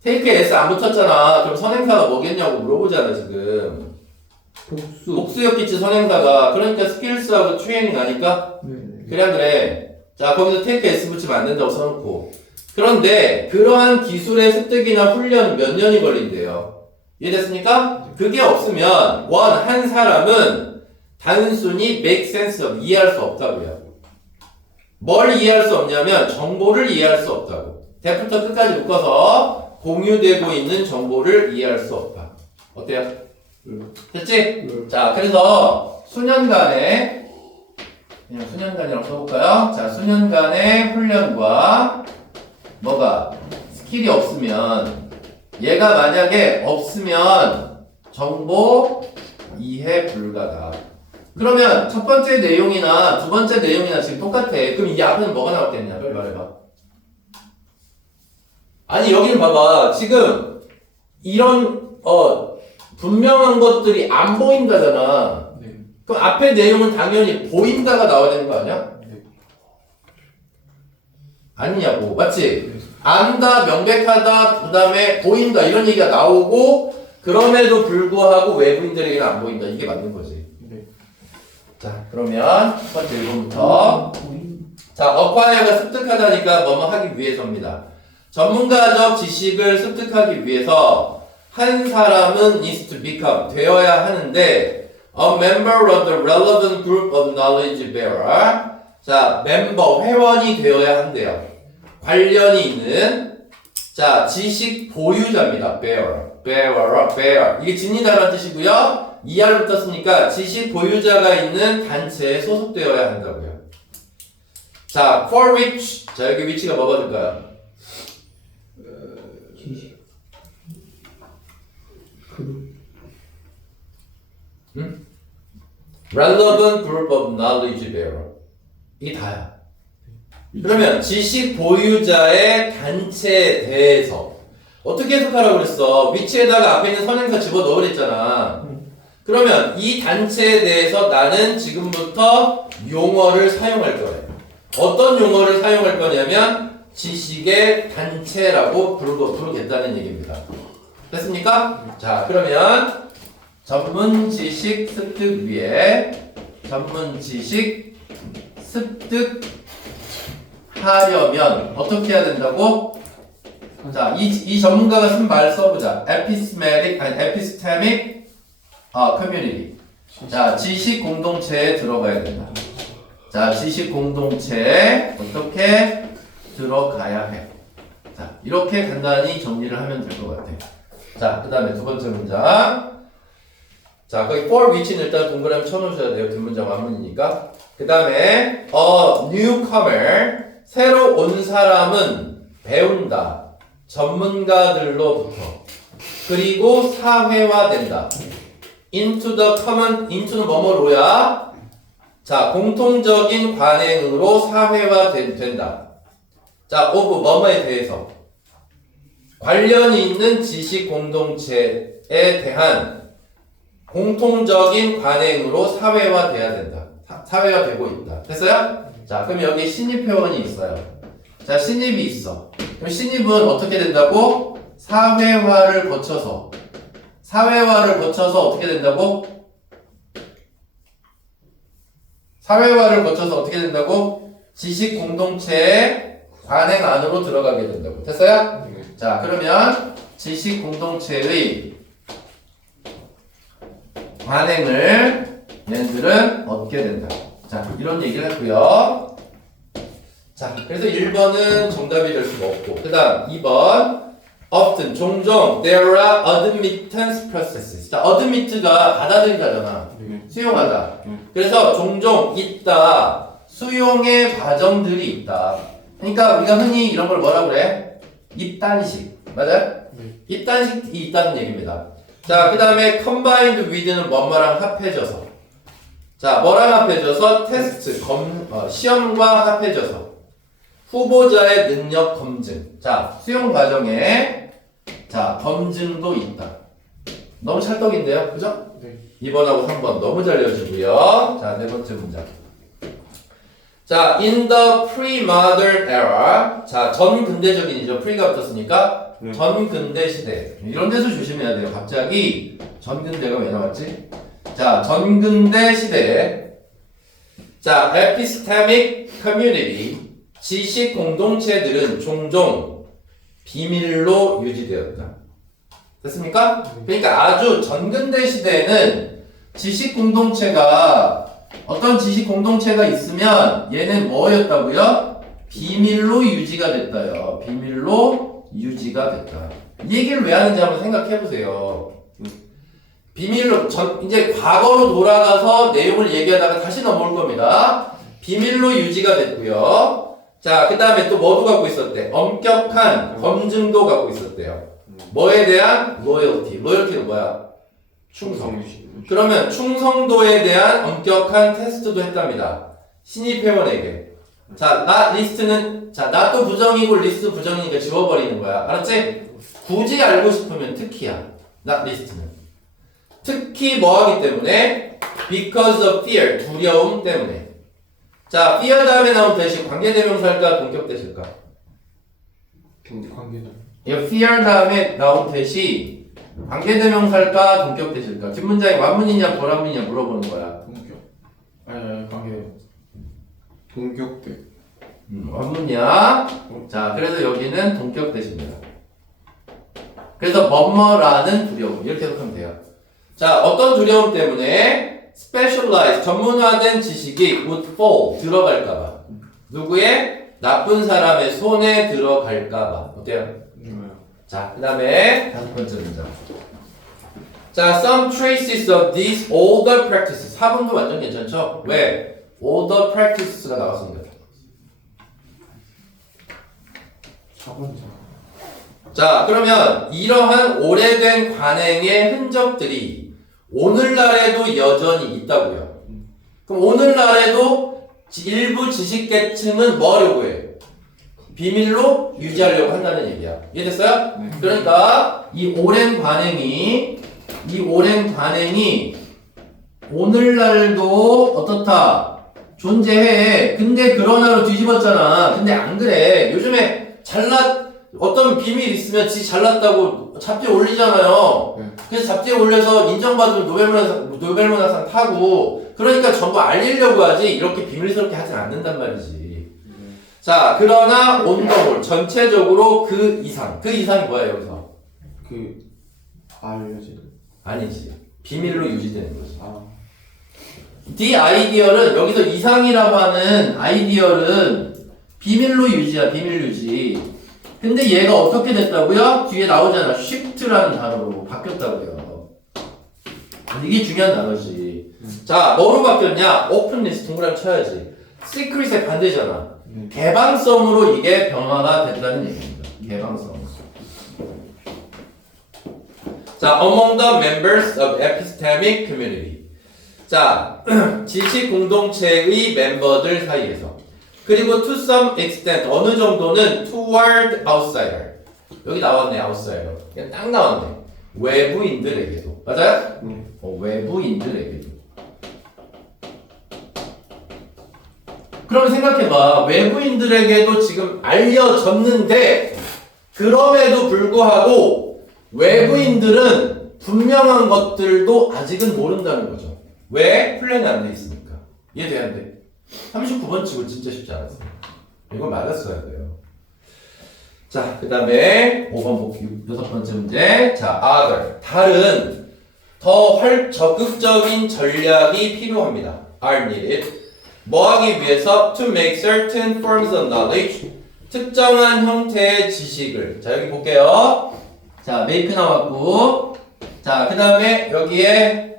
take에 s 안 붙었잖아. 그럼 선행사가 뭐겠냐고 물어보잖아 지금. 복수였겠지 선행사가. 그러니까 skills하고 training 아닐까? 그래 안 그래? 자, 거기서 take s 붙이면 안 된다고 써놓고. 그런데 그러한 기술의 습득이나 훈련 몇 년이 걸린대요. 이해됐습니까? 그게 없으면 한 사람은 단순히 make sense of 이해할 수 없다고요. 뭘 이해할 수 없냐면 정보를 이해할 수 없다고. 대부터 끝까지 묶어서 공유되고 있는 정보를 이해할 수 없다. 어때요? 됐지? 자, 그래서 수년간의 그냥 수년간이라고 써볼까요? 자, 수년간의 훈련과 뭐가 스킬이 없으면 얘가 만약에 없으면 정보 이해 불가다. 그러면 첫 번째 내용이나 두 번째 내용이나 지금 똑같아. 그럼 이 앞에는 뭐가 나왔겠냐? 빨리 말해봐. 아니 여기는 봐봐. 지금 이런 분명한 것들이 안 보인다잖아. 네. 그럼 앞에 내용은 당연히 보인다가 나와야 되는 거 아니야? 네. 아니냐고. 맞지? 안다, 명백하다, 그 다음에 보인다 이런 얘기가 나오고 그럼에도 불구하고 외부인들에게는 안 보인다. 이게 맞는 거지. 네. 자, 그러면 첫 번째 1번부터. 자, acquire가 습득하다니까 뭐뭐 하기 위해서입니다. 전문가적 지식을 습득하기 위해서 한 사람은 needs to become 되어야 하는데 a member of the relevant group of knowledge bearer. 자, 멤버, 회원이 되어야 한대요. 관련이 있는 자, 지식 보유자입니다. bearer. 이게 진리다라는 뜻이고요. ER 붙었으니까 지식 보유자가 있는 단체에 소속되어야 한다고요. 자, for which. 자, 여기 위치가 뭐가 될까요? relevant group of knowledge bearer. 이게 다야. 그러면 지식 보유자의 단체에 대해서 어떻게 해석하라고 그랬어? 위치에다가 앞에 있는 선행사 집어넣으 그랬잖아. 그러면 이 단체에 대해서 나는 지금부터 용어를 사용할 거예요. 어떤 용어를 사용할 거냐면 지식의 단체라고 부르겠다는 얘기입니다. 됐습니까? 자, 그러면 전문 지식 습득 위에 전문 지식 습득하려면 어떻게 해야 된다고? 자, 이 전문가가 쓴 말 써보자. epistemic community. 자, 지식 공동체에 들어가야 된다. 자, 지식 공동체에 어떻게 들어가야 해. 자, 이렇게 간단히 정리를 하면 될 것 같아요. 자, 그 다음에 두 번째 문장. 자, 거기 for which는 일단 동그라미 쳐놓으셔야 돼요. 뒷문장 완문이니까. 그 다음에 newcomer, 새로 온 사람은 배운다. 전문가들로부터. 그리고 사회화된다. into the common, into는 뭐뭐로야? 자, 공통적인 관행으로 사회화된다. 자, of 뭐뭐에 대해서. 관련이 있는 지식 공동체에 대한 공통적인 관행으로 사회화돼야 된다. 사회화되고 있다. 됐어요? 자, 그럼 여기 신입 회원이 있어요. 자, 신입이 있어. 그럼 신입은 어떻게 된다고? 사회화를 거쳐서 어떻게 된다고? 사회화를 거쳐서 어떻게 된다고? 지식 공동체의 관행 안으로 들어가게 된다고. 됐어요? 자, 그러면 지식 공동체의 관행을 얘네들은 얻게 된다. 자, 이런 얘기를 했고요. 자, 그래서 1번은 정답이 될 수가 없고, 그 다음 2번 often, 종종 there are admittance processes. 자, admit가 받아들이다잖아. 수용하다. 그래서 종종 있다. 수용의 과정들이 있다. 그러니까 우리가 흔히 이런 걸 뭐라 그래? 입단식. 맞아요? 입단식이 있다는 얘기입니다. 자, 그 다음에 combined with는 뭐뭐랑 합해져서. 자, 뭐랑 합해져서? 테스트, 시험과 합해져서. 후보자의 능력 검증. 자, 수용 과정에 자, 검증도 있다. 너무 찰떡인데요? 그죠? 네. 2번하고 3번 너무 잘 이어지고요. 자, 네 번째 문장. 자, in the pre-modern era. 자, 전근대적인이죠. pre가 붙었으니까 전근대 시대. 이런 데서 조심해야 돼요. 갑자기 전근대가 왜 나왔지? 자, 전근대 시대에 자, epistemic community 지식 공동체들은 종종 비밀로 유지되었다. 됐습니까? 그러니까 아주 전근대 시대에는 지식 공동체가 어떤 지식 공동체가 있으면 얘는 뭐였다고요? 비밀로 유지가 됐다요. 비밀로 유지가 됐다. 이 얘기를 왜 하는지 한번 생각해 보세요. 비밀로 이제 과거로 돌아가서 내용을 얘기하다가 다시 넘어올 겁니다. 비밀로 유지가 됐고요. 자, 그 다음에 또 뭐도 갖고 있었대? 엄격한 검증도 갖고 있었대요. 뭐에 대한? 로열티. 로열티는 뭐야? 충성. 그러면 충성도에 대한 엄격한 테스트도 했답니다. 신입회원에게. 자, 나 리스트는, 자, 나 또 부정이고 리스트 부정이니까 지워버리는 거야. 알았지? 굳이 알고 싶으면 특히야. 나 리스트는. 특히 뭐 하기 때문에? Because of fear. 두려움 때문에. 자, fear 다음에 나온 대시 관계대명사일까? 동격대실까? 관계다. 이 fear 다음에 나온 대시 관계대명사일까? 동격대실까? 뒷문장이 완문이냐 보란문이냐 물어보는 거야. 동격. 아니 관계. 동격대. 완문이야. 자, 그래서 여기는 동격대십니다. 그래서 뭐뭐라는 두려움 이렇게 해석하면 돼요. 자, 어떤 두려움 때문에 specialized 전문화된 지식이 would fall 들어갈까봐 누구의 나쁜 사람의 손에 들어갈까봐 어때요? 자, 그 다음에 5번째 문장. 자, some traces of these older practices 4번도 완전 괜찮죠? 왜? older practices가 나왔습니다. 4번. 자, 그러면 이러한 오래된 관행의 흔적들이 오늘날에도 여전히 있다고요. 그럼 오늘날에도 일부 지식계층은 뭐 하려고 해요? 비밀로 유지하려고 한다는 얘기야. 이해됐어요? 네. 그러니까 이 오랜 관행이 오늘날도 어떻다? 존재해. 근데 그러나로 뒤집었잖아. 근데 안 그래. 요즘에 어떤 비밀 있으면 지 잘났다고 잡지에 올리잖아요. 네. 그래서 잡지에 올려서 인정받으면 노벨문학상 타고 그러니까 전부 알리려고 하지 이렇게 비밀스럽게 하진 않는단 말이지. 자, 그러나 온더홀 전체적으로 그 이상이 뭐야 여기서? 알려지는. 아니지. 비밀로 유지되는 거지. 디 아이디얼은 여기서 이상이라고 하는 아이디얼은 비밀로 유지야. 비밀 유지. 근데 얘가 어떻게 됐다고요? 뒤에 나오잖아. shift라는 단어로 바뀌었다고요. 이게 중요한 단어지. 자, 뭐로 바뀌었냐? open list 동그라미 쳐야지. secret의 반대잖아. 개방성으로 이게 변화가 됐다는 얘기입니다. 개방성. 자, among the members of epistemic community. 자, 지식 공동체의 멤버들 사이에서. 그리고 to some extent 어느 정도는 toward outsider. 여기 나왔네, outsider. 그냥 딱 나왔네. 외부인들에게도. 맞아요? 외부인들에게도. 그럼 생각해봐. 외부인들에게도 지금 알려졌는데 그럼에도 불구하고 외부인들은 분명한 것들도 아직은 모른다는 거죠. 왜? 플랜이 안 돼 있으니까. 이해돼 안 돼? 39번 치고 진짜 쉽지 않았어요. 이걸 맞았어야 돼요. 자, 그 다음에 5번 복귀 6번째 문제. 자, other. 다른 더 적극적인 전략이 필요합니다. are needed. 뭐 하기 위해서? to make certain forms of knowledge. 특정한 형태의 지식을. 자, 여기 볼게요. 자, make 나왔고. 자, 그 다음에 여기에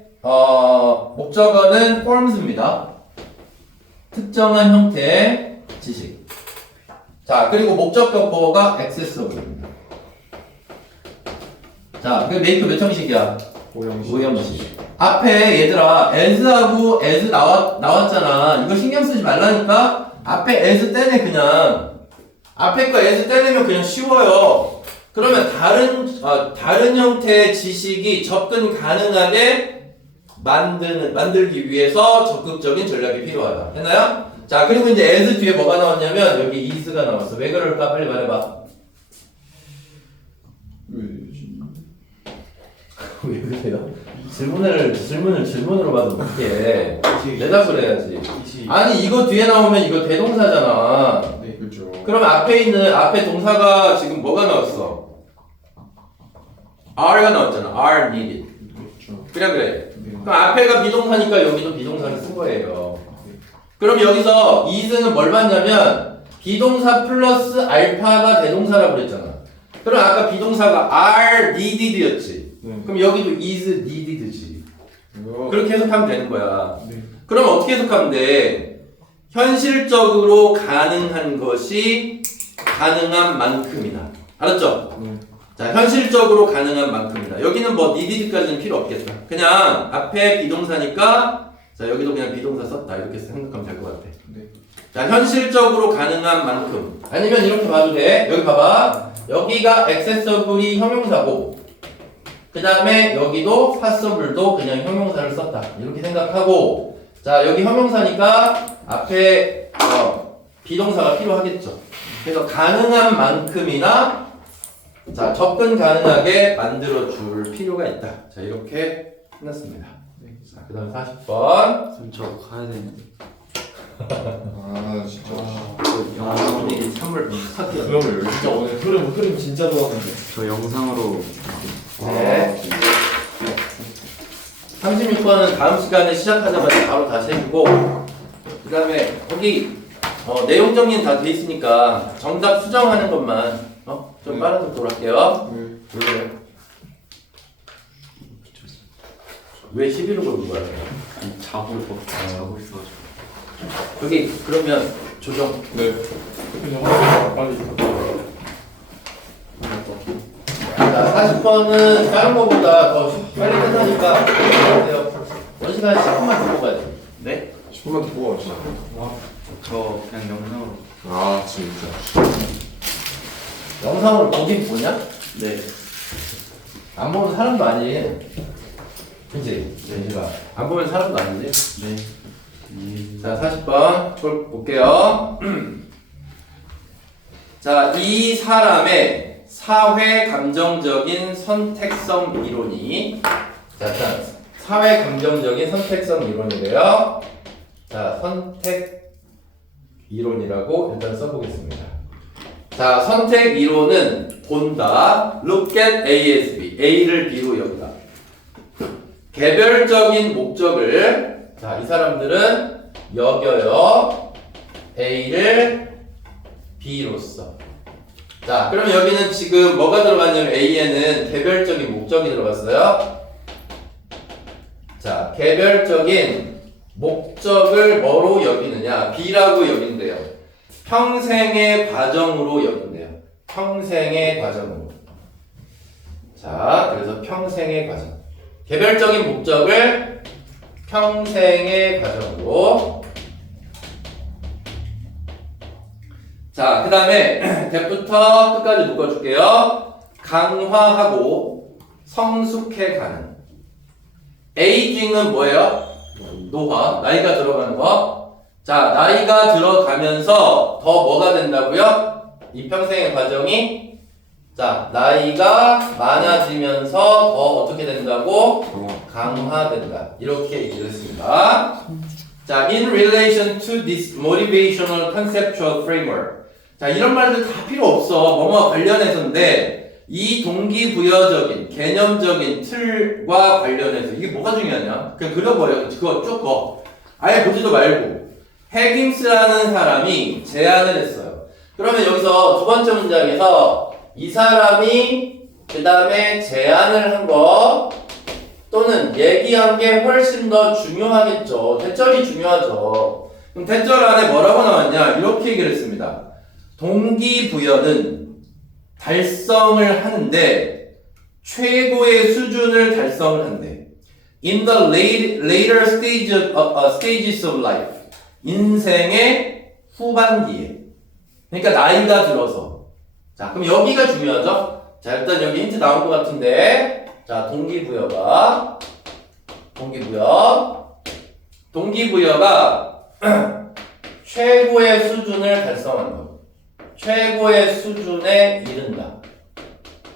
목적어는 forms입니다. 특정한 형태의 지식. 자, 그리고 목적격보가 accessible입니다. 자, 그 make 몇 형식이야? 오형식. 앞에 얘들아 as하고 as 나왔잖아. 이거 신경 쓰지 말라니까. 앞에 as 떼내 그냥. 앞에 거 as 떼내면 그냥 쉬워요. 그러면 다른 형태의 지식이 접근 가능하게 만들기 위해서 적극적인 전략이 필요하다. 했나요? 자, 그리고 이제 as 뒤에 뭐가 나왔냐면 여기 is가 나왔어. 왜 그럴까? 빨리 말해봐. 왜 그래요? 질문으로 봐도 어떡해. 대답을 해야지. 아니, 이거 뒤에 나오면 이거 대동사잖아. 네, 그렇죠. 그럼 앞에 동사가 지금 뭐가 나왔어? are가 나왔잖아. are needed. 그렇죠. 그래. 그럼 앞에가 비동사니까 여기도 비동사를 쓴 거예요. 그럼 여기서 is는 뭘 봤냐면 비동사 플러스 알파가 대동사라고 그랬잖아. 그럼 아까 비동사가 are needed였지. 그럼 여기도 is needed지. 그렇게 해석하면 되는 거야. 그럼 어떻게 해석하면 돼? 현실적으로 가능한 것이 가능한 만큼이나. 알았죠? 자, 현실적으로 가능한 만큼이다. 여기는 뭐 needed까지는 필요 없겠다. 그냥 앞에 비동사니까 자, 여기도 그냥 비동사 썼다. 이렇게 생각하면 될 것 같아. 네. 자, 현실적으로 가능한 만큼. 아니면 이렇게 봐도 돼. 여기 봐봐. 여기가 accessible이 형용사고, 그 다음에 여기도 passable도 그냥 형용사를 썼다. 이렇게 생각하고, 자, 여기 형용사니까 앞에 비동사가 필요하겠죠. 그래서 가능한 만큼이나 자, 접근 가능하게 만들어줄 필요가 있다. 자, 이렇게 끝났습니다. 자, 그 다음 40번. 그럼 저 가야 되는데. 아 진짜. 영상으로 이게 참을 부탁해요. 그러면 진짜 오늘 흐름 진짜 좋았는데. 저 영상으로 네. 36번은 다음 시간에 시작하자마자 바로 다시 해주고, 그 다음에 거기 내용 정리는 다 돼 있으니까 정답 수정하는 것만 좀 빠른 속도로 할게요. 왜? 왜 11로 걸는 거야? 자고 있어가지고. 여기 그러면 조정. 네. 그냥 빨리. 자, 40번은 다른 거보다 더 빨리 끝나니까 돼요. 원 시간에 10분만 더 뽑아야 돼. 네? 10분만 더 보고 가시죠. 저 그냥 영상으로. 아 진짜. 영상으로 보긴 보냐? 네. 안 보면 사람도 아니에요. 그치? 제시가 안 보면 사람도 아니지? 네. 자, 40번 볼게요. 자, 이 사람의 사회 감정적인 선택성 이론이, 자, 일단 사회 감정적인 선택성 이론이래요. 자, 선택 이론이라고 일단 써보겠습니다. 자, 선택 이론은 본다. Look at A as B. A를 B로 여기다. 개별적인 목적을, 자, 이 사람들은 여겨요. A를 B로서. 자, 그럼 여기는 지금 뭐가 들어갔냐면 A에는 개별적인 목적이 들어갔어요. 자, 개별적인 목적을 뭐로 여기느냐? B라고 여긴대요. 평생의 과정으로 여긴대요. 평생의 과정으로. 자, 그래서 평생의 과정. 개별적인 목적을 평생의 과정으로. 자, 그 다음에 대부터 끝까지 묶어줄게요. 강화하고 성숙해가는. 에이징은 뭐예요? 노화, 나이가 들어가는 거. 자, 나이가 들어가면서 더 뭐가 된다고요? 이 평생의 과정이, 자, 나이가 많아지면서 더 어떻게 된다고? 강화된다. 이렇게 얘기를 했습니다. 자, in relation to this motivational conceptual framework. 자, 이런 말들 다 필요 없어. 뭐뭐 관련해서인데, 이 동기부여적인, 개념적인 틀과 관련해서 이게 뭐가 중요하냐? 그냥 그려버려. 그거 쭉 거. 아예 보지도 말고. 해깅스라는 사람이 제안을 했어요. 그러면 여기서 두 번째 문장에서 이 사람이 그 다음에 제안을 한 거 또는 얘기한 게 훨씬 더 중요하겠죠. 대절이 중요하죠. 그럼 대절 안에 뭐라고 나왔냐? 이렇게 얘기를 했습니다. 동기부여는 달성을 하는데 최고의 수준을 달성을 한대. In the later stages of life. 인생의 후반기에. 그러니까 나이가 들어서. 자, 그럼 여기가 중요하죠? 자, 일단 여기 힌트 나올 것 같은데. 자, 동기부여가 최고의 수준을 달성한다. 최고의 수준에 이른다.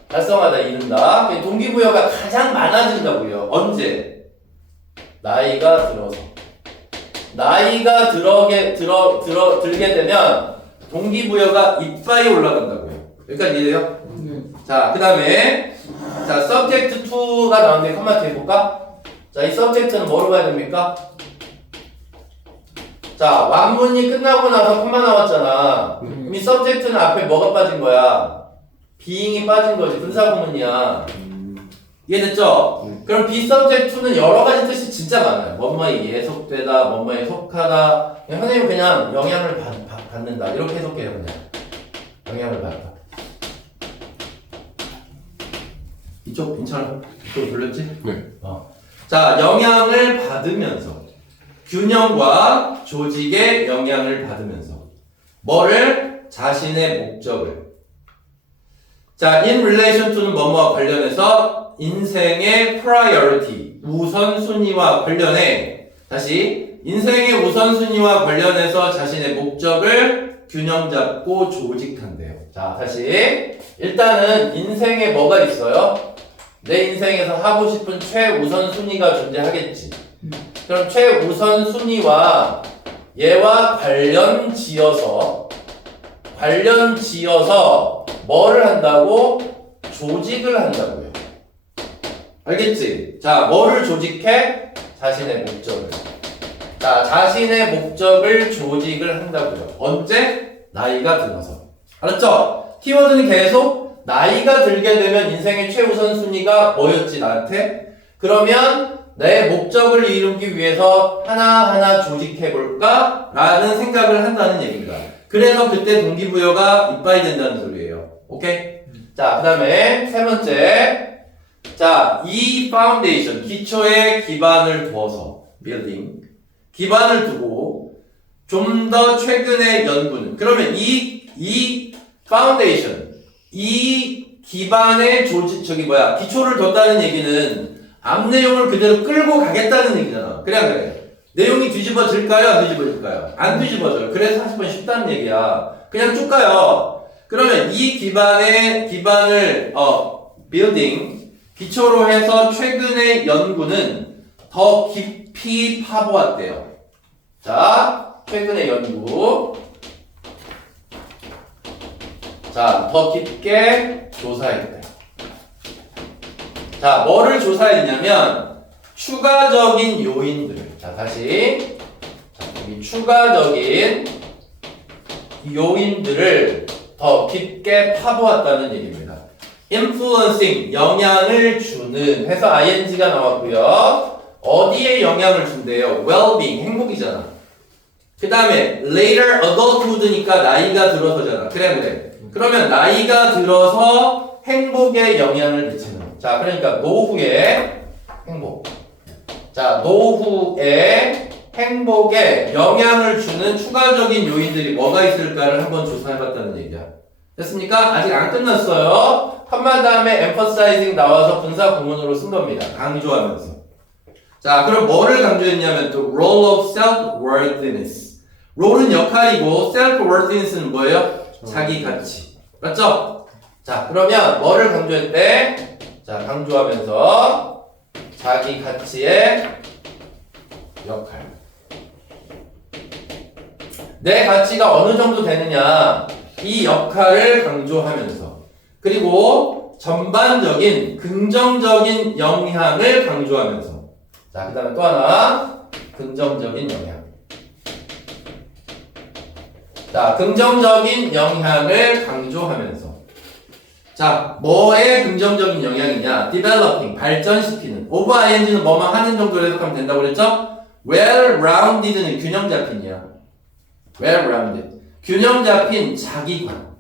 달성하다, 이른다. 동기부여가 가장 많아진다고요. 언제? 나이가 들어서. 나이가 들게 되면 동기부여가 이빠이 올라간다고요. 여기까지 이해돼요? 자, 그 다음에 자, subject 2가 나오는데 한번 더 해볼까? 자, 이 subject는 뭐로 가야 됩니까? 자, 완문이 끝나고 나서 콤마 나왔잖아. 그럼 이 subject는 앞에 뭐가 빠진 거야? being이 빠진 거지. 분사구문이야. 이해됐죠? 그럼 be subject2는 여러 가지 뜻이 진짜 많아요. 뭐뭐에 예속되다, 뭐뭐에 속하다. 선생님은 그냥 영향을 받는다. 이렇게 해석해요, 그냥. 영향을 받다. 이쪽 괜찮아? 이쪽 돌렸지? 네. 자, 영향을 받으면서 균형과 조직의 영향을 받으면서 뭐를? 자신의 목적을. 자, in relation to는 뭐뭐와 관련해서 인생의 priority, 우선순위와 관련해 다시 인생의 우선순위와 관련해서 자신의 목적을 균형 잡고 조직한대요. 자, 다시 일단은 인생에 뭐가 있어요? 내 인생에서 하고 싶은 최우선순위가 존재하겠지. 그럼 최우선순위와 얘와 관련 지어서 뭐를 한다고? 조직을 한다고요. 알겠지? 자, 뭐를 조직해? 자신의 목적을. 자, 자신의 목적을 조직을 한다고요. 언제? 나이가 들어서. 알았죠? 키워드는 계속 나이가 들게 되면 인생의 최우선순위가 뭐였지 나한테? 그러면 내 목적을 이루기 위해서 하나하나 조직해볼까? 라는 생각을 한다는 얘기입니다. 그래서 그때 동기부여가 이빠이 된다는 소리예요. 오케이? 자, 그 다음에 세 번째. 자, 이 파운데이션, 기초에 기반을 두어서, 빌딩. 기반을 두고, 좀 더 최근의 연구는, 그러면 이 파운데이션, 이 기반의 기초를 뒀다는 얘기는 앞 내용을 그대로 끌고 가겠다는 얘기잖아. 그래, 안 그래? 내용이 뒤집어질까요? 안 뒤집어질까요? 안 뒤집어져요. 그래서 40번 쉽다는 얘기야. 그냥 쭉 가요. 그러면 이 기반을, 빌딩, 기초로 해서 최근의 연구는 더 깊이 파보았대요. 자, 최근의 연구. 자, 더 깊게 조사했대요. 자, 뭐를 조사했냐면, 추가적인 요인들. 자, 다시. 자, 여기 추가적인 요인들을 더 깊게 파보았다는 얘기입니다. influencing, 영향을 주는 해서 ing가 나왔고요. 어디에 영향을 준대요? well-being, 행복이잖아. 그 다음에 later adulthood니까 나이가 들어서잖아. 그래. 그러면 나이가 들어서 행복에 영향을 미치는. 자, 그러니까 노후의 행복. 자, 노후의 행복에 영향을 주는 추가적인 요인들이 뭐가 있을까를 한번 조사해봤다는 얘기야. 됐습니까? 아직 안 끝났어요. 컴마 다음에 emphasizing 나와서 분사 구문으로 쓴 겁니다. 강조하면서. 자, 그럼 뭐를 강조했냐면 또 role of self-worthiness. 롤은 역할이고 self-worthiness는 뭐예요? 자기 가치. 맞죠? 자, 그러면 뭐를 강조했대? 자, 강조하면서 자기 가치의 역할. 내 가치가 어느 정도 되느냐, 이 역할을 강조하면서, 그리고 전반적인 긍정적인 영향을 강조하면서. 자, 그 다음에 또 하나, 긍정적인 영향. 자, 긍정적인 영향을 강조하면서. 자, 뭐의 긍정적인 영향이냐? developing, 발전시키는. over ing는 뭐만 하는 정도로 해석하면 된다고 그랬죠? well-rounded는 균형 잡힌이야. well-rounded. 균형 잡힌 자기관.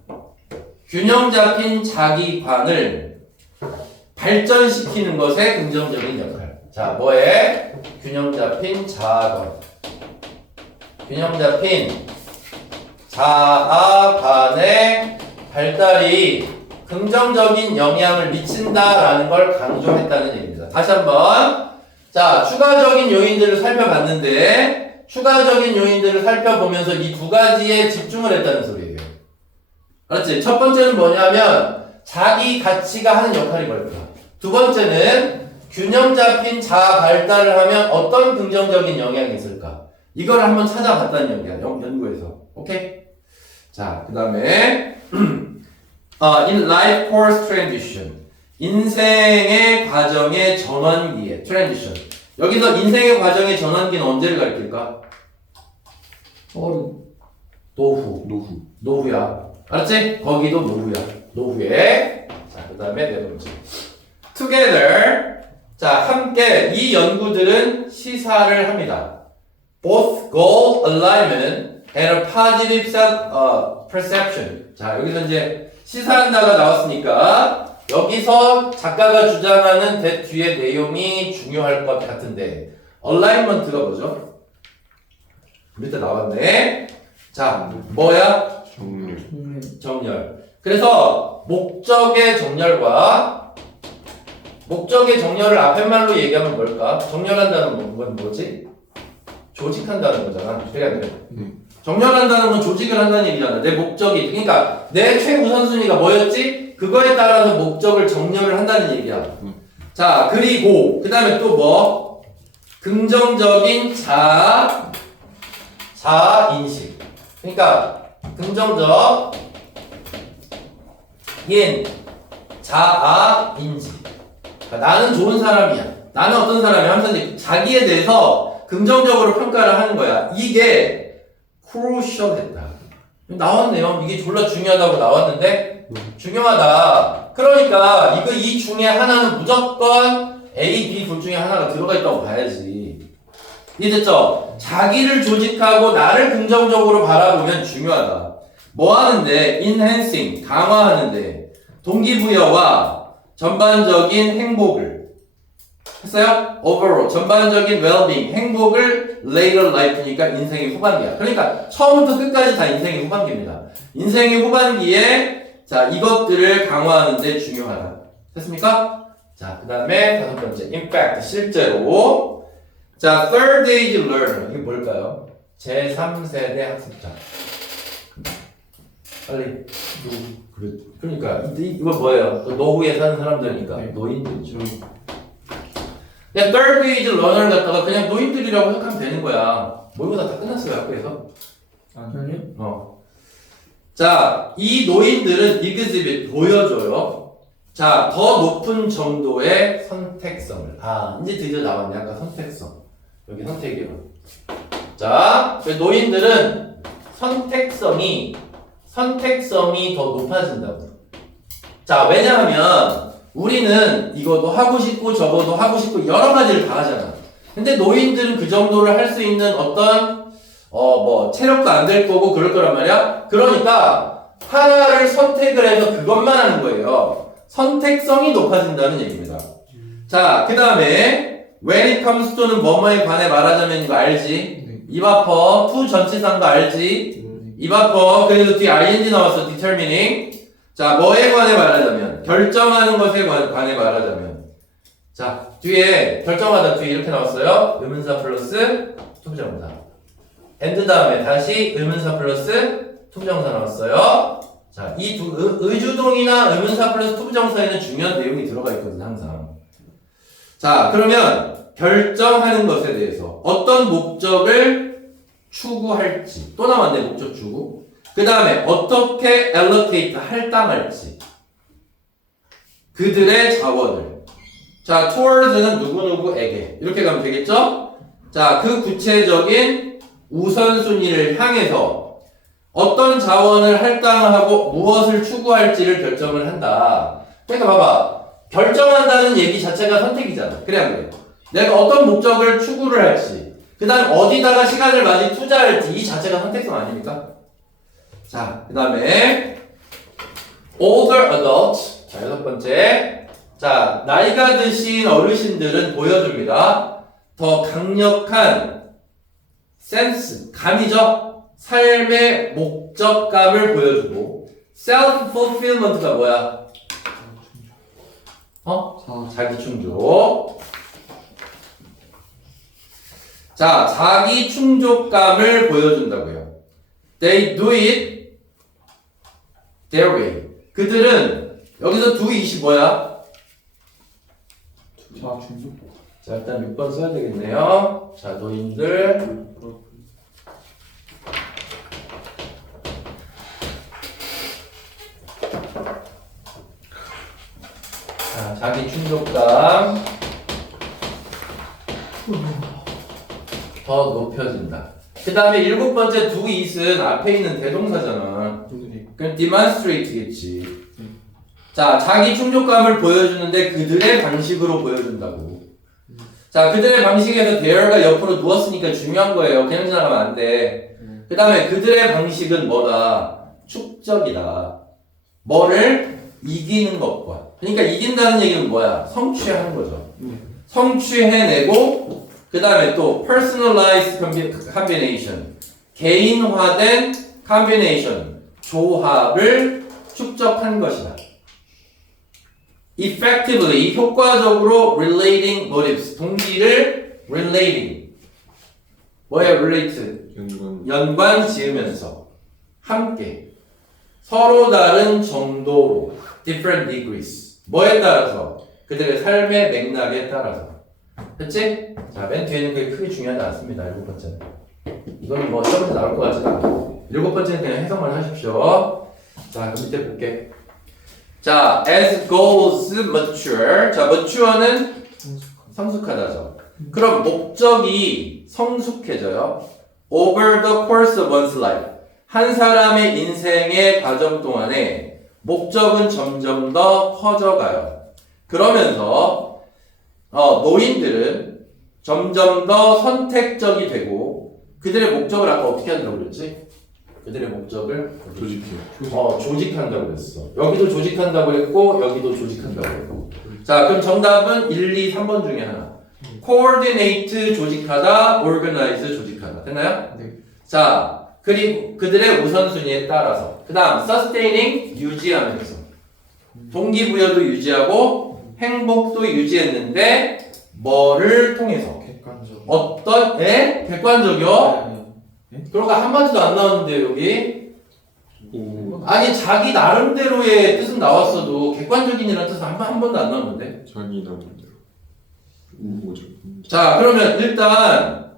균형 잡힌 자기관을 발전시키는 것의 긍정적인 역할. 자, 뭐에? 균형 잡힌 자아관. 균형 잡힌 자아관의 발달이 긍정적인 영향을 미친다라는 걸 강조했다는 얘기입니다. 다시 한번. 자, 추가적인 요인들을 살펴봤는데, 추가적인 요인들을 살펴보면서 이 두 가지에 집중을 했다는 소리예요. 알았지? 첫 번째는 뭐냐면, 자기 가치가 하는 역할이 뭘까? 두 번째는, 균형 잡힌 자아 발달을 하면 어떤 긍정적인 영향이 있을까? 이걸 한번 찾아봤다는 얘기야, 연구에서. 오케이? 자, 그 다음에, in life course transition. 인생의 과정의 전환기에, transition. 여기서 인생의 과정의 전환기는 언제를 가리킬까? 노후야. 알았지? 거기도 노후야. 노후에. 자, 그 다음에 네 번째. together. 자, 함께 이 연구들은 시사를 합니다. both goal alignment and a positive self perception. 자, 여기서 이제 시사한다가 나왔으니까 여기서 작가가 주장하는 that 뒤에 내용이 중요할 것 같은데 alignment가 뭐죠? 밑에 나왔네. 자, 뭐야? 정렬. 정렬. 그래서 목적의 정렬과 목적의 정렬을 앞에 말로 얘기하면 뭘까? 정렬한다는 건 뭐지? 조직한다는 거잖아. 그래 안 그래? 정렬한다는 건 조직을 한다는 얘기잖아. 내 목적이. 그러니까 내 최우선순위가 뭐였지? 그거에 따라서 목적을 정렬을 한다는 얘기야. 자, 그리고 그 다음에 또 뭐? 긍정적인 자아인식. 그러니까 긍정적인 자아인식. 그러니까 나는 좋은 사람이야. 나는 어떤 사람이야. 하면서 자기에 대해서 긍정적으로 평가를 하는 거야. 이게 crucial했다. 나왔네요. 이게 졸라 중요하다고 나왔는데 중요하다. 그러니까 이 중에 하나는 무조건 A, B 둘 중에 하나가 들어가 있다고 봐야지. 이해됐죠? 자기를 조직하고 나를 긍정적으로 바라보면 중요하다. 뭐 하는데? enhancing, 강화하는데 동기부여와 전반적인 행복을 했어요? overall, 전반적인 well-being, 행복을 later life니까 인생의 후반기야. 그러니까 처음부터 끝까지 다 인생의 후반기입니다. 인생의 후반기에 자 이것들을 강화하는데 중요하다. 됐습니까? 자, 그 다음에 다섯 번째, in fact, 실제로. 자, third age learner. 이게 뭘까요? 제3세대 학습자. 빨리. 그러니까, 이거 뭐예요? 노후에 사는 사람들이니까. 노인들이죠. 그냥 third age learner 갖다가 그냥 노인들이라고 생각하면 되는 거야. 모의고사 다 끝났어요, 학교에서. 아니요? 자, 이 노인들은 exhibit, 보여줘요. 자, 더 높은 정도의 선택성을. 아, 이제 드디어 나왔네. 아까 선택성. 여기 선택이요. 자, 노인들은 선택성이 더 높아진다고. 자, 왜냐하면 우리는 이것도 하고 싶고 저것도 하고 싶고 여러 가지를 다 하잖아. 근데 노인들은 그 정도를 할 수 있는 어떤 체력도 안 될 거고 그럴 거란 말이야. 그러니까 하나를 선택을 해서 그것만 하는 거예요. 선택성이 높아진다는 얘기입니다. 자, 그 다음에 when it comes to는 뭐뭐에 관해 말하자면 이거 알지? 입 아파, to 전치사인 거 알지? 입 아파, 그래도 뒤에 ing 나왔어, determining. 자, 뭐에 관해 말하자면 결정하는 것에 관해 말하자면 자, 뒤에 결정하다 뒤에 이렇게 나왔어요. 의문사 플러스 투부정사. and 다음에 다시 의문사 플러스 투부정사 나왔어요. 자, 이 의주동이나 의문사 플러스 투부정사에는 중요한 내용이 들어가 있거든, 항상. 자, 그러면 결정하는 것에 대해서 어떤 목적을 추구할지. 또 나왔네, 목적 추구. 그 다음에 어떻게 allocate, 할당할지. 그들의 자원을. 자, towards는 누구누구에게. 이렇게 가면 되겠죠? 자, 그 구체적인 우선순위를 향해서 어떤 자원을 할당하고 무엇을 추구할지를 결정을 한다. 그러니까 봐봐. 결정한다는 얘기 자체가 선택이잖아. 그래 안 그래? 내가 어떤 목적을 추구를 할지, 그 다음 어디다가 시간을 많이 투자할지, 이 자체가 선택성 아닙니까? 자, 그 다음에 older adults. 자, 여섯 번째. 자, 나이가 드신 어르신들은 보여줍니다. 더 강력한 센스, 감이죠? 삶의 목적감을 보여주고. self-fulfillment가 뭐야? 자기 충족. 자, 자기 충족감을 보여준다고요. They do it their way. 그들은 여기서 do it이 뭐야? 자, 일단 6번 써야 되겠네요. 자, 노인들. 자, 자기 충족감 더 높여진다. 그 다음에 7번째 do it은 앞에 있는 대동사잖아. 그럼 demonstrate겠지. 자, 자기 충족감을 보여주는데 그들의 방식으로 보여준다고. 자, 그들의 방식에서 there가 옆으로 누웠으니까 중요한 거예요. 그냥 지나가면 안 돼. 그 다음에 그들의 방식은 뭐다? 축적이다. 뭐를? 이기는 것과. 그러니까 이긴다는 얘기는 뭐야? 성취하는 거죠. 성취해내고 그 다음에 또 personalized combination, 개인화된 combination, 조합을 축적한 것이다. effectively, 효과적으로 relating motives, 동기를 relating, 뭐야 relate? 연관 지으면서 함께 서로 다른 정도로 different degrees, 뭐에 따라서? 그들의 삶의 맥락에 따라서. 그치? 자, 맨 뒤에는 그게 크게 중요하지 않습니다. 7번째는. 이건 뭐 시험에 나올 것 같지도 않고. 7번째는 그냥 해석만 하십시오. 자, 그 밑에 볼게. 자, as goals mature. 자, mature는 성숙하다죠. 그럼 목적이 성숙해져요. over the course of one's life. 한 사람의 인생의 과정 동안에 목적은 점점 더 커져가요. 그러면서 노인들은 점점 더 선택적이 되고 그들의 목적을 아까 어떻게 한다고 그랬지? 그들의 목적을 조직한다고 그랬어. 여기도 조직한다고 했고 여기도 조직한다고 했고. 자, 그럼 정답은 1, 2, 3번 중에 하나. coordinate 조직하다, organize 조직하다. 됐나요? 네. 자, 그리고 그들의 우선순위에 따라서. 그 다음 sustaining 유지하면서. 동기부여도 유지하고 행복도 유지했는데 뭐를 통해서? 객관적. 어떤? 객관적이요? 그러니까 한마디도 안 나왔는데 여기 아니 자기 나름대로의 뜻은 나왔어도 객관적인이라는 뜻은 한 번도 안 나왔는데. 자기 나름대로 우호적. 자, 그러면 일단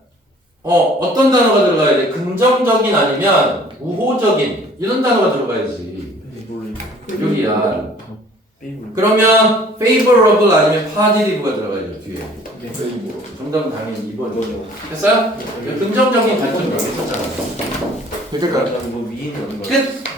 어떤 단어가 들어가야 돼? 긍정적인 아니면 우호적인 이런 단어가 들어가야지. 여기야. 그러면 favorable 아니면 positive가 들어가야죠 뒤에. 정답은 당연히 2번이죠. 됐어요? 긍정적인 관점이 여기 있었잖아. 그러니까 뭐 위인 끝.